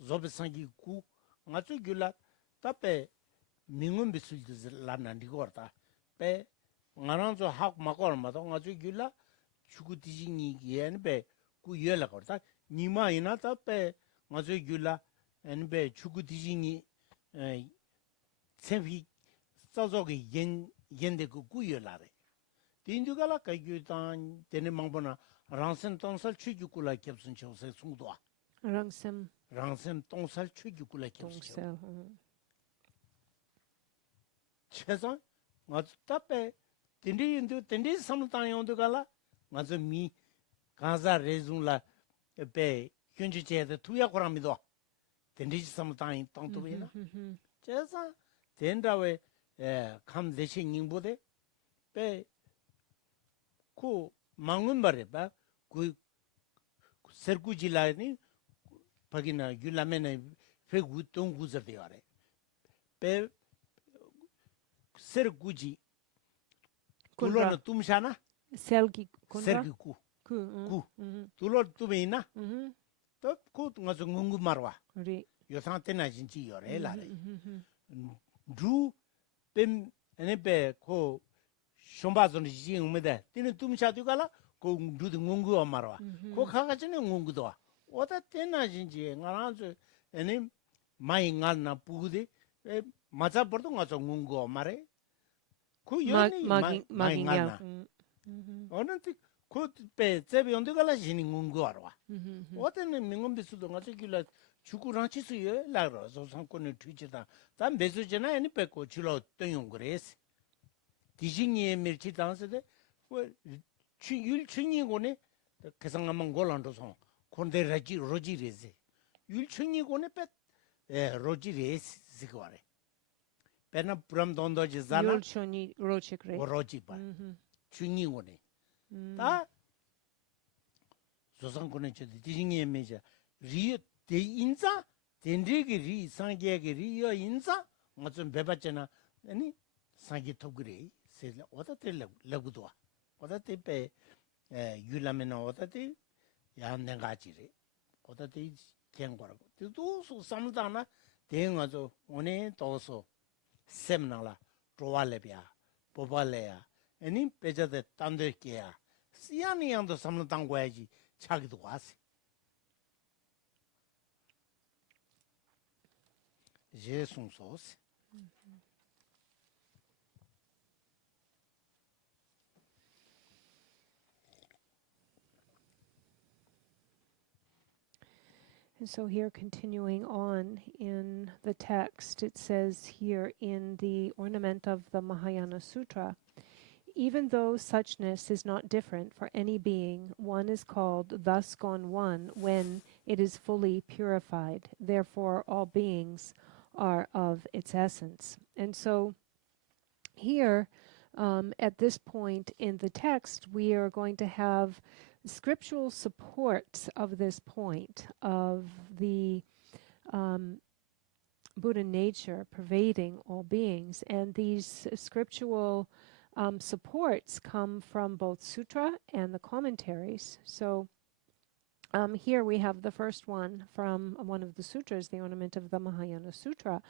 조베상기 구 아주 귤라 답에 민원 비술들 라난디고르다 배 나란조 학 마고르마도 아주 귤라 주구디징이 예는베 구 열라고르다 니마이나 답에 아주 귤라 엔베 주구디징이 세비 싸조기 옌데 그 구열라래 딘두가라 가규단 데네 망보나 랑센 똥살 취규kul라 캡슨 초세 숭도아 랑센 똥살 취규kul라 캡슨 최선 맞 답에 딘디 삼탄 용도가라 맞아 미 가자 레준라 에 현지제의 투약고랍니다 딘디 삼탄 똥도베나 최선 된다왜 감 대신 닝보데 ku mangun bare ba ku serku jilani pagina yulamene fegu tongu zade are pe serkuji kulona tumshana selgi ku tulor tumina to ku ngazo ngungu marwa yosante na jinji yore lare du pem enepe ko shomba존 지응메데 티는 tum샤두가라 고 두드 ngungu 엄마라 고 가가지는 ngun구도 오다 때나 진지 나라서 에네 마이 ngal나 부데 맞아 버도 가서 ngungu 엄마래 고 연이 마이 ngal나 어는데 고배 제비 온데가라 지니 ngungu 알아 오다는 민금비수도 가서 길라 죽으랑 치수여 라로서 상권을 뒤지다 단 매수잖아 에네 뺏고 줄어 땡용 그래스 디징이에 밀치 당스데 율충이고네 계상하면 골란도서 콘데 로지레세 율충이고네 배 로지레스 지고are 배나 브람 돈도지잖아 율충이 로치그레 로지바 충이고네 다 조상군의 저 디징이에 메자 리 대인자 덴리기 리 상계기 리여 인자 뭐좀 배봤잖아 아니 상기 톱그레 세라 오다테 레구도아 오다테 베 율라메나 오다테 야네가지레 오다테 겐고라고 또 삼다나 대응하죠. 오늘 또서 셈나라 조알레비아 보발레야 애니 빼자데 딴들게야 시야니 양도 삼는 당과야지 자기도 와세 예송소세 And so here, continuing on in the text, it says here in the Ornament of the Mahayana Sutra, even though suchness is not different for any being, one is called thus gone one when it is fully purified. Therefore, all beings are of its essence. And so here, at this point in the text, we are going to have scriptural supports of this point of the Buddha nature pervading all beings. And these scriptural supports come from both sutra and the commentaries. So here we have the first one from one of the sutras, the Ornament of the Mahayana Sutra,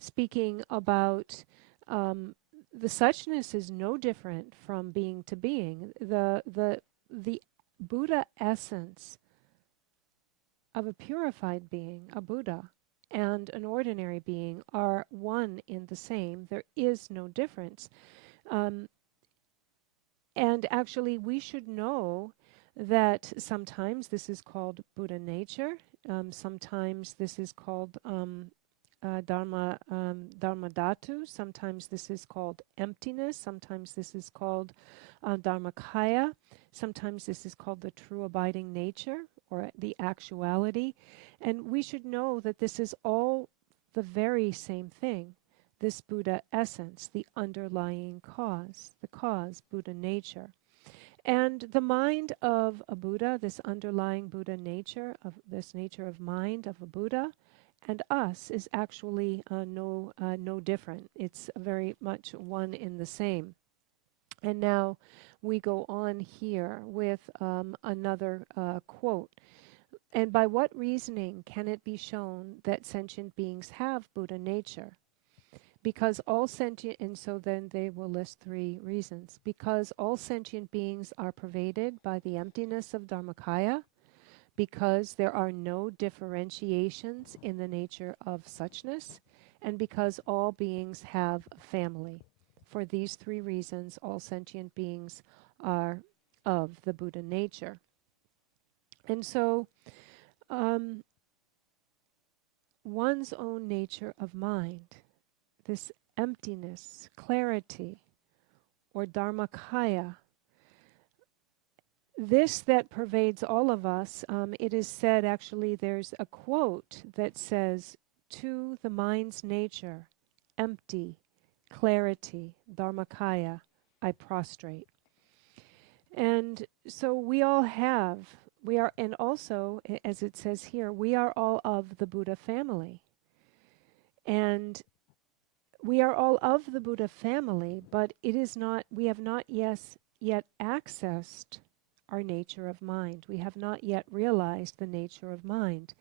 speaking about the suchness is no different from being to being. The Buddha essence of a purified being, a Buddha, and an ordinary being are one in the same. There is no difference. And actually, we should know that sometimes this is called Buddha nature, sometimes this is called Dharma Dhatu, sometimes this is called emptiness, sometimes this is called Dharmakaya, sometimes this is called the true abiding nature or the actuality. And we should know that this is all the very same thing, this Buddha essence, the underlying cause, the cause, Buddha nature. And the mind of a Buddha, this underlying Buddha nature, of this nature of mind of a Buddha, and us is actually no different. It's very much one in the same. And now we go on here with another quote. And by what reasoning can it be shown that sentient beings have Buddha nature? Because all sentient, and so then they will list three reasons. Because all sentient beings are pervaded by the emptiness of Dharmakaya, because there are no differentiations in the nature of suchness, and because all beings have a family. For these three reasons, all sentient beings are of the Buddha nature. And so, one's own nature of mind, this emptiness, clarity, or Dharmakaya, this that pervades all of us, it is said, actually, there's a quote that says, to the mind's nature, empty, clarity, Dharmakaya, I prostrate. And so we all have, and also, as it says here, we are all of the Buddha family. And we are all of the Buddha family, but it is not, we have not yet accessed our nature of mind. We have not yet realized the nature of mind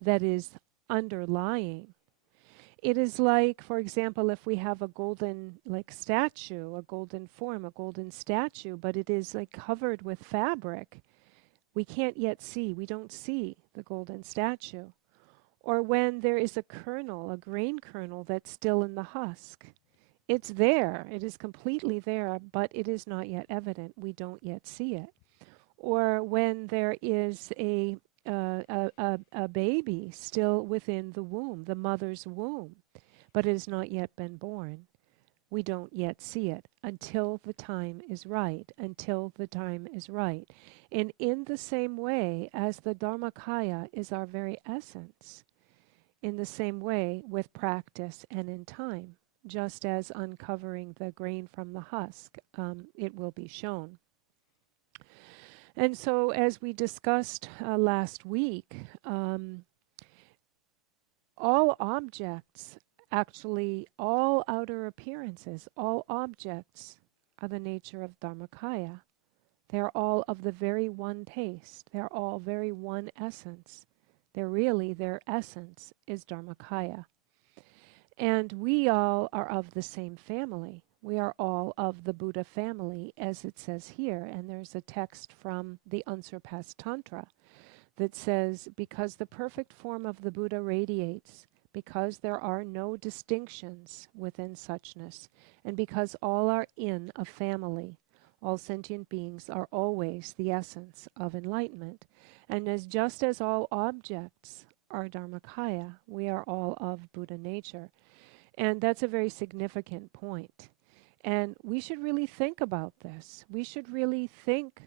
that is underlying. It is like, for example, if we have a golden statue, a golden form, a golden statue, but it is covered with fabric, we can't yet see, we don't see the golden statue. Or when there is a kernel, a grain kernel that's still in the husk. It's there, it is completely there, but it is not yet evident, we don't yet see it. Or when there is a baby still within the womb, the mother's womb, but it has not yet been born. We don't yet see it until the time is right, until the time is right. And in the same way as the Dharmakaya is our very essence, in the same way with practice and in time, just as uncovering the grain from the husk, it will be shown. And so, as we discussed last week, all objects, actually all outer appearances, all objects are the nature of Dharmakaya. They're all of the very one taste. They're all very one essence. Their essence is Dharmakaya. And we all are of the same family. We are all of the Buddha family, as it says here. And there's a text from the Unsurpassed Tantra that says, because the perfect form of the Buddha radiates, because there are no distinctions within suchness, and because all are in a family, all sentient beings are always the essence of enlightenment. And just as all objects are Dharmakaya, we are all of Buddha nature. And that's a very significant point. And we should really think about this. We should really think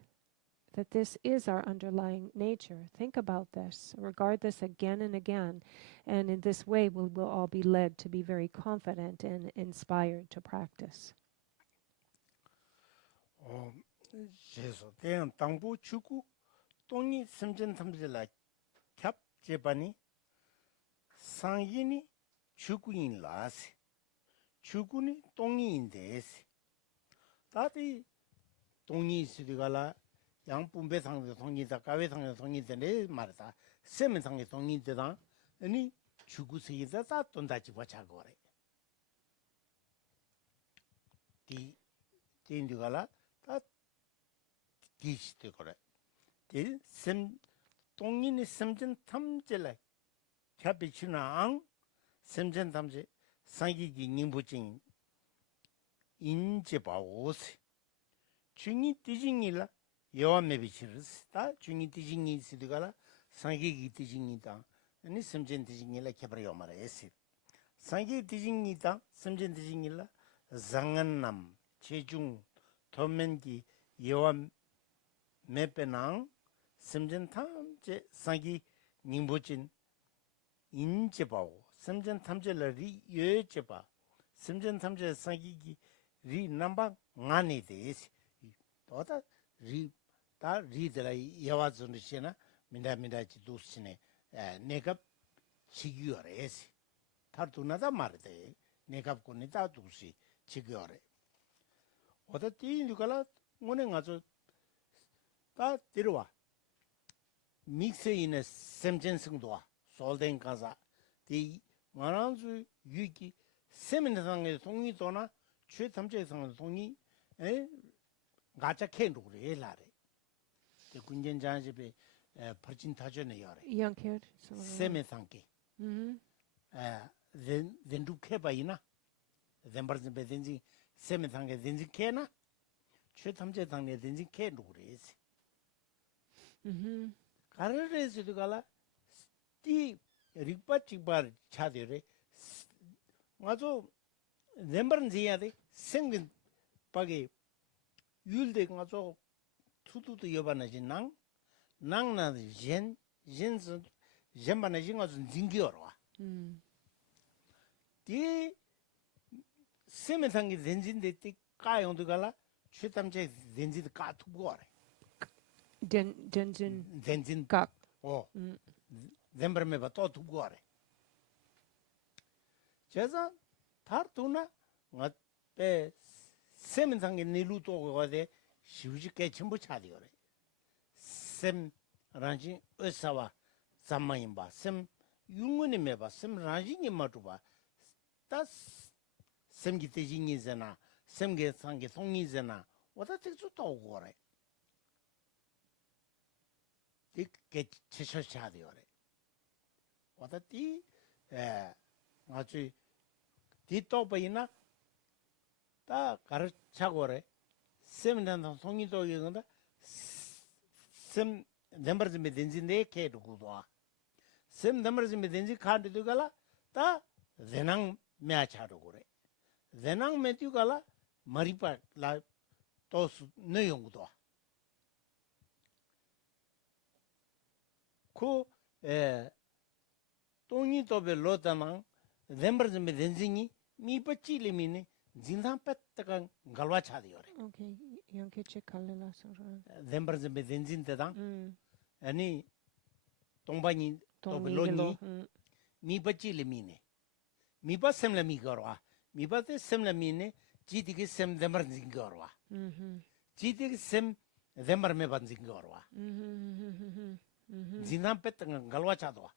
that this is our underlying nature. Think about this. Regard this again and again. And in this way, we'll all be led to be very confident and inspired to practice. 제소 대한 당부 추구 동이 심전 탐지라 캡 제반이 상인이 추구인 라세 추구니 동이인데스 다디 동이 시디가라 양분배 상의 동이다 가외 상의 동이데 말다 세면 상의 동이데다 아니 추구세이다 다 돈다지 버차고래 디 인디가라 다 디시데 거래 딜셈 동인이 sem전 탐제라 캬비치나앙 sem전 탐제 상기기 닝부진 인제바오스 중이 디징이라 여와메비치르스 다 중이 디징이 시드가라 상기기 디징이다 아니 sem전 디징이라 캬브리오 마레스 상기 디징이다 sem전 디징이라 장안남 제중 도면기 여와 메페낭 sem전 탐제 상기 닝부진 인제바오 sem전 탐제라리 예제바 sem전 탐제 상기기 리 넘버 ngani 데스 또다 리다 리들아 여와존시나 민다민다지 두스네 내가 지규어레스 타르투나다 마르데 내가 고니다 두시 지규어레 어다 띠니가라 오늘 가서 다 데려와 믹스인의 sem전승도와 솔덴 가자 디 만한주 유기 세민상의 동의도나 최탐제상의 동의 에 가짜 캔도를 해라래 그 군전장집에 퍼진 타전에 열에 Young 세민상께 렌두케바이나 렌버진 베든지 세민상의 렌지 케나 최탐제상의 렌지 캔도를 가르레스도 갈라 티 릭바치바 차데레 맞아 렘버는 지야데 생긴 바게 율데 맞아 투투도 여바나지 낭나 젠스 젠바나지 맞아 징기어와 티 세면상이 젠진데 티 까용도 갈라 최탐제 젠지도 까투고래 Denjin Kak. 렘버메바 또 두고래 제가 타르투나 나베 세면상의 니루도 거데 시우지께 전부 차디거래 셈 란지 의사와 잠마임바 셈 융은이 메바 셈 란지니 마두바 다 셈기 대징이잖아 셈게 상게 송이잖아 와다 texto 오고래 이게 치셔차디거래 와다 띠 아주 디토바이나 다 가르쳐고래 셈난 송이도 이건다 셈 넘버즈 메든지네 케르고도아 셈 넘버즈 메든지 카드도 갈라 다 제낭 메아차르고래 제낭 메티우 갈라 마리파 라 토스 네용도아 코 동이도베 로다망 렘버즈 메든지니 미버치리미네 진상패트가 갈와차디요레 Okay, young kitche kalila sora. 렘버즈 메든진데당 아니 동바니 도벨로니 미버치리미네 미바셈라 미거와 미바테 셈라 미네 지디게 셈 렘버진 거와 지디게 셈 렘버메 반진 거와 진상패트가 갈와차도와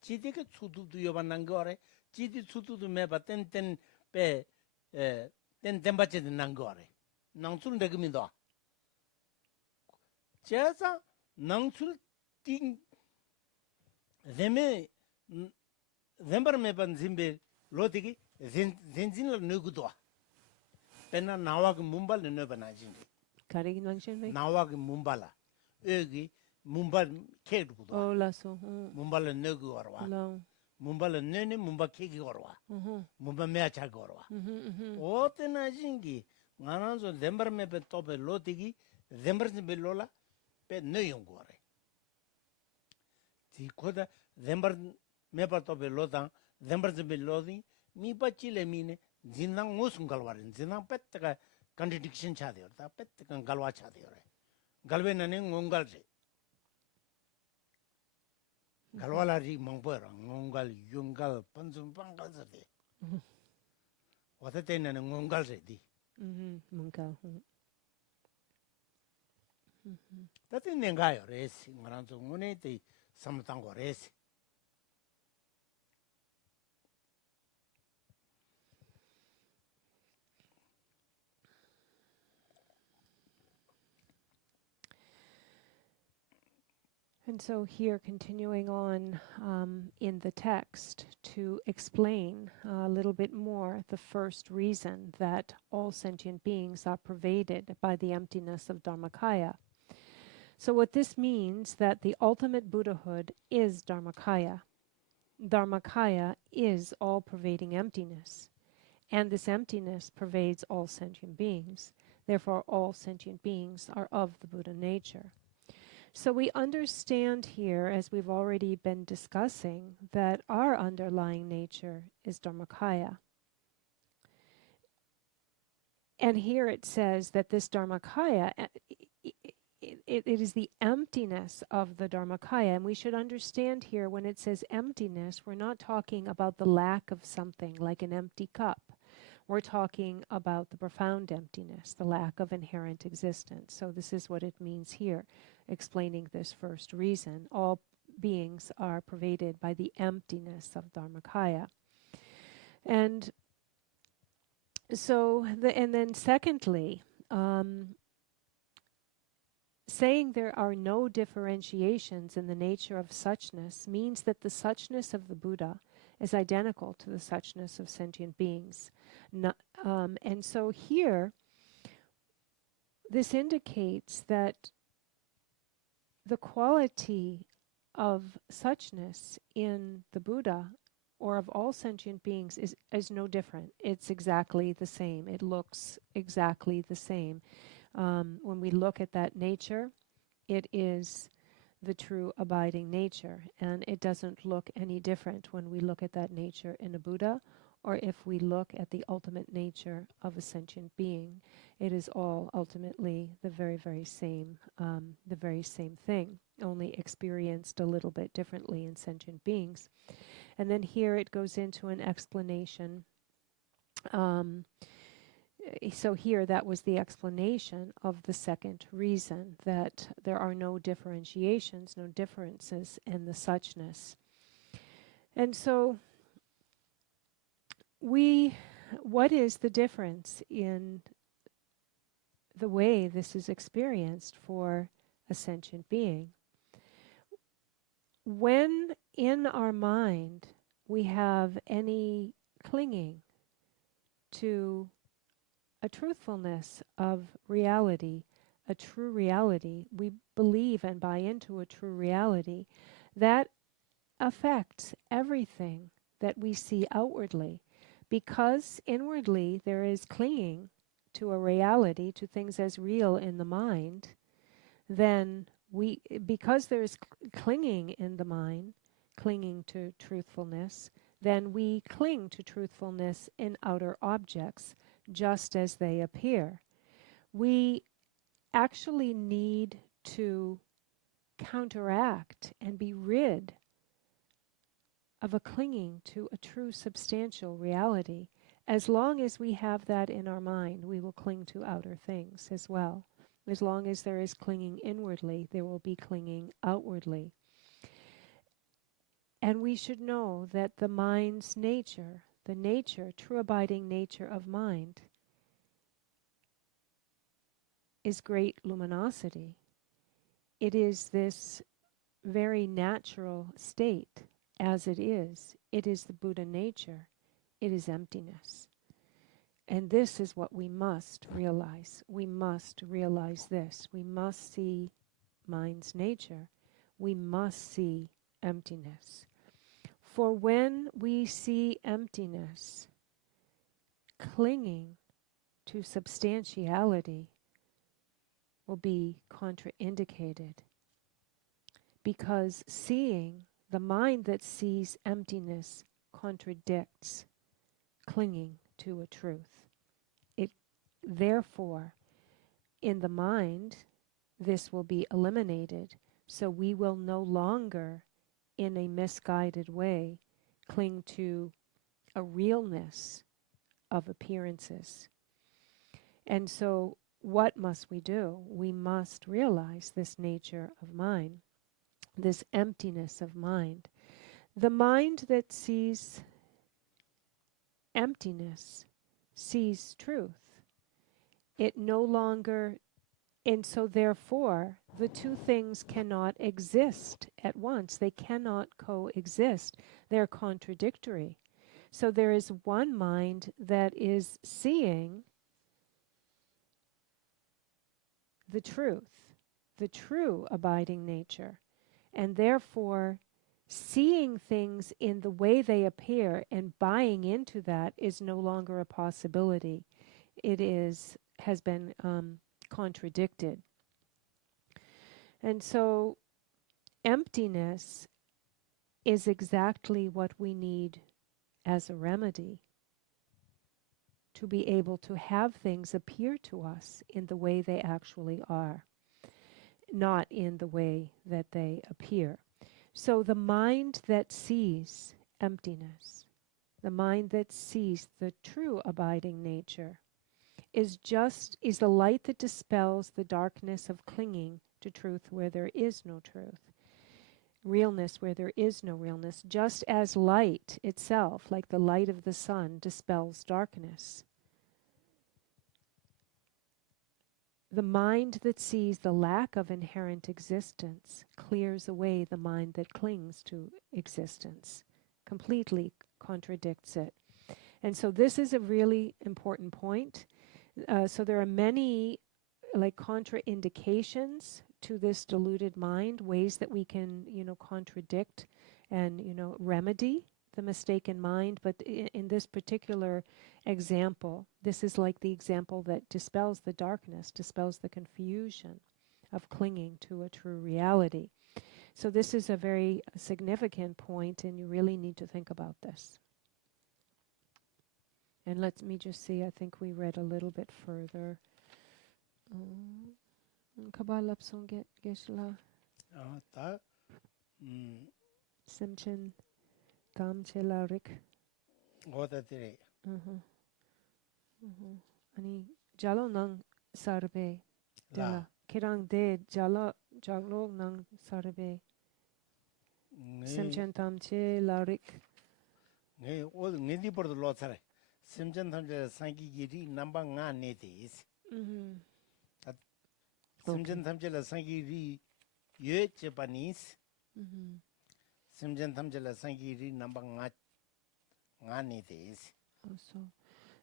지디게 추두두 여반난 거래 지디 수두도 매바 땐 빼 땐 난 거래. 낭출 내금이다. 제사 낭출 띵 레메 렘버메반 짐베 로디기 젠진을 누구도 페나 나와그 문발 너바나진데 Karig Nangshin 나와그 문발라 여기 문발 케르고도 Oh, lasso. 문발을 너구 걸어와 No. 문발을 너네 문발 케기 걸어와 문발 매차 걸어와 오테나진기 나나서 렘버메베 토베 로디기 렘버즈베 로라 페 너용 거래 지코다 렘버메바 토베 로당 렘버즈베 로디 미바치레 미네 진낭 무슨 갈와린 진낭 뺏다가 contradiction 차대요 다 뺏다가 갈와 차대요 갈베나는 옹갈제 갈와라리 몽버라 옹갈 윤갈 번좀 빵갈서데 와타테나는 옹갈제디 Munka. 다테 nenga요 레스 말한서 오네데 삼탄고 레스 And so here, continuing on in the text to explain a little bit more the first reason that all sentient beings are pervaded by the emptiness of Dharmakaya. So what this means that the ultimate Buddhahood is Dharmakaya. Dharmakaya is all-pervading emptiness, and this emptiness pervades all sentient beings. Therefore, all sentient beings are of the Buddha nature. So we understand here, as we've already been discussing, that our underlying nature is Dharmakaya. And here it says that this Dharmakaya, it is the emptiness of the Dharmakaya. And we should understand here, when it says emptiness, we're not talking about the lack of something like an empty cup. We're talking about the profound emptiness, the lack of inherent existence. So this is what it means here, explaining this first reason. All beings are pervaded by the emptiness of Dharmakaya. And so, and then secondly, saying there are no differentiations in the nature of suchness means that the suchness of the Buddha is identical to the suchness of sentient beings. And so here, this indicates that the quality of suchness in the Buddha or of all sentient beings is no different. It's exactly the same. It looks exactly the same. When we look at that nature, it is the true abiding nature, and it doesn't look any different when we look at that nature in a Buddha, or if we look at the ultimate nature of a sentient being. It is all ultimately the very, very same thing, only experienced a little bit differently in sentient beings. And then here it goes into an explanation. So here that was the explanation of the second reason, that there are no differentiations, no differences in the suchness. And so what is the difference in the way this is experienced for a sentient being? When in our mind we have any clinging to a truthfulness of reality, a true reality, we believe and buy into a true reality, that affects everything that we see outwardly. Because inwardly there is clinging to a reality, to things as real in the mind, then because there is clinging in the mind, clinging to truthfulness, then we cling to truthfulness in outer objects, just as they appear. We actually need to counteract and be rid of a clinging to a true substantial reality. As long as we have that in our mind, we will cling to outer things as well. As long as there is clinging inwardly, there will be clinging outwardly. And we should know that the mind's nature, the nature, true abiding nature of mind, is great luminosity. It is this very natural state as it is. It is the Buddha nature. It is emptiness. And this is what we must realize. We must realize this. We must see mind's nature. We must see emptiness. For when we see emptiness, clinging to substantiality will be contraindicated. Because seeing, the mind that sees emptiness contradicts clinging to a truth. It, therefore, in the mind, this will be eliminated, so we will no longer, in a misguided way, cling to a realness of appearances. And so, what must we do? We must realize this nature of mind, this emptiness of mind. The mind that sees emptiness sees truth. It no longer, and so therefore, the two things cannot exist at once. They cannot coexist. They're contradictory. So there is one mind that is seeing the truth, the true abiding nature, and therefore seeing things in the way they appear and buying into that is no longer a possibility. It has been contradicted. And so emptiness is exactly what we need as a remedy to be able to have things appear to us in the way they actually are, not in the way that they appear. So the mind that sees emptiness, the mind that sees the true abiding nature, is the light that dispels the darkness of clinging to truth where there is no truth, realness where there is no realness, just as light itself, like the light of the sun, dispels darkness. The mind that sees the lack of inherent existence clears away the mind that clings to existence, completely contradicts it. And so this is a really important point. So there are many contraindications to this deluded mind, ways that we can, contradict and, remedy the mistaken mind. But in this particular example, this is like the example that dispels the darkness, dispels the confusion of clinging to a true reality. So this is a very significant point, and you really need to think about this. And let me just see, I think we read a little bit further. Kabbalah Psonget Geshe-la. Simchen Tam Chelarik. Ani Jalo Nang Sarbe. Jala. Kirang De Jala Jaglo Nang Sarbe. Simchen Tam Chelarik. Nedi Bordo Lotsare. Simchen Tamje Sangi Giri number 9 netis. Simchen Tamje la Sangi Ri Ye Japanese. Simchen Tamje la Sangi Ri number 9 netis.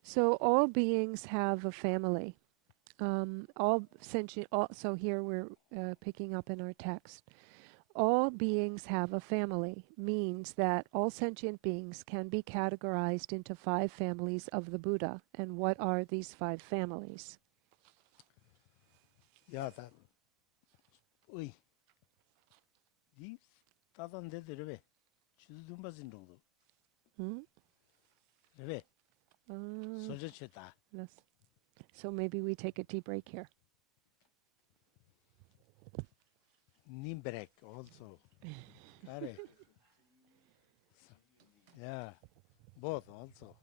So all beings have a family. All sentient. So here we're picking up in our text. All beings have a family means that all sentient beings can be categorized into 5 families of the Buddha. And what are these 5 families? Yeah, that. Oi. These Tadan de Rebe. Chudumba Zindogo. Rebe. Soja Cheta. So maybe we take a tea break here. Nimbrek also. Yeah, both also.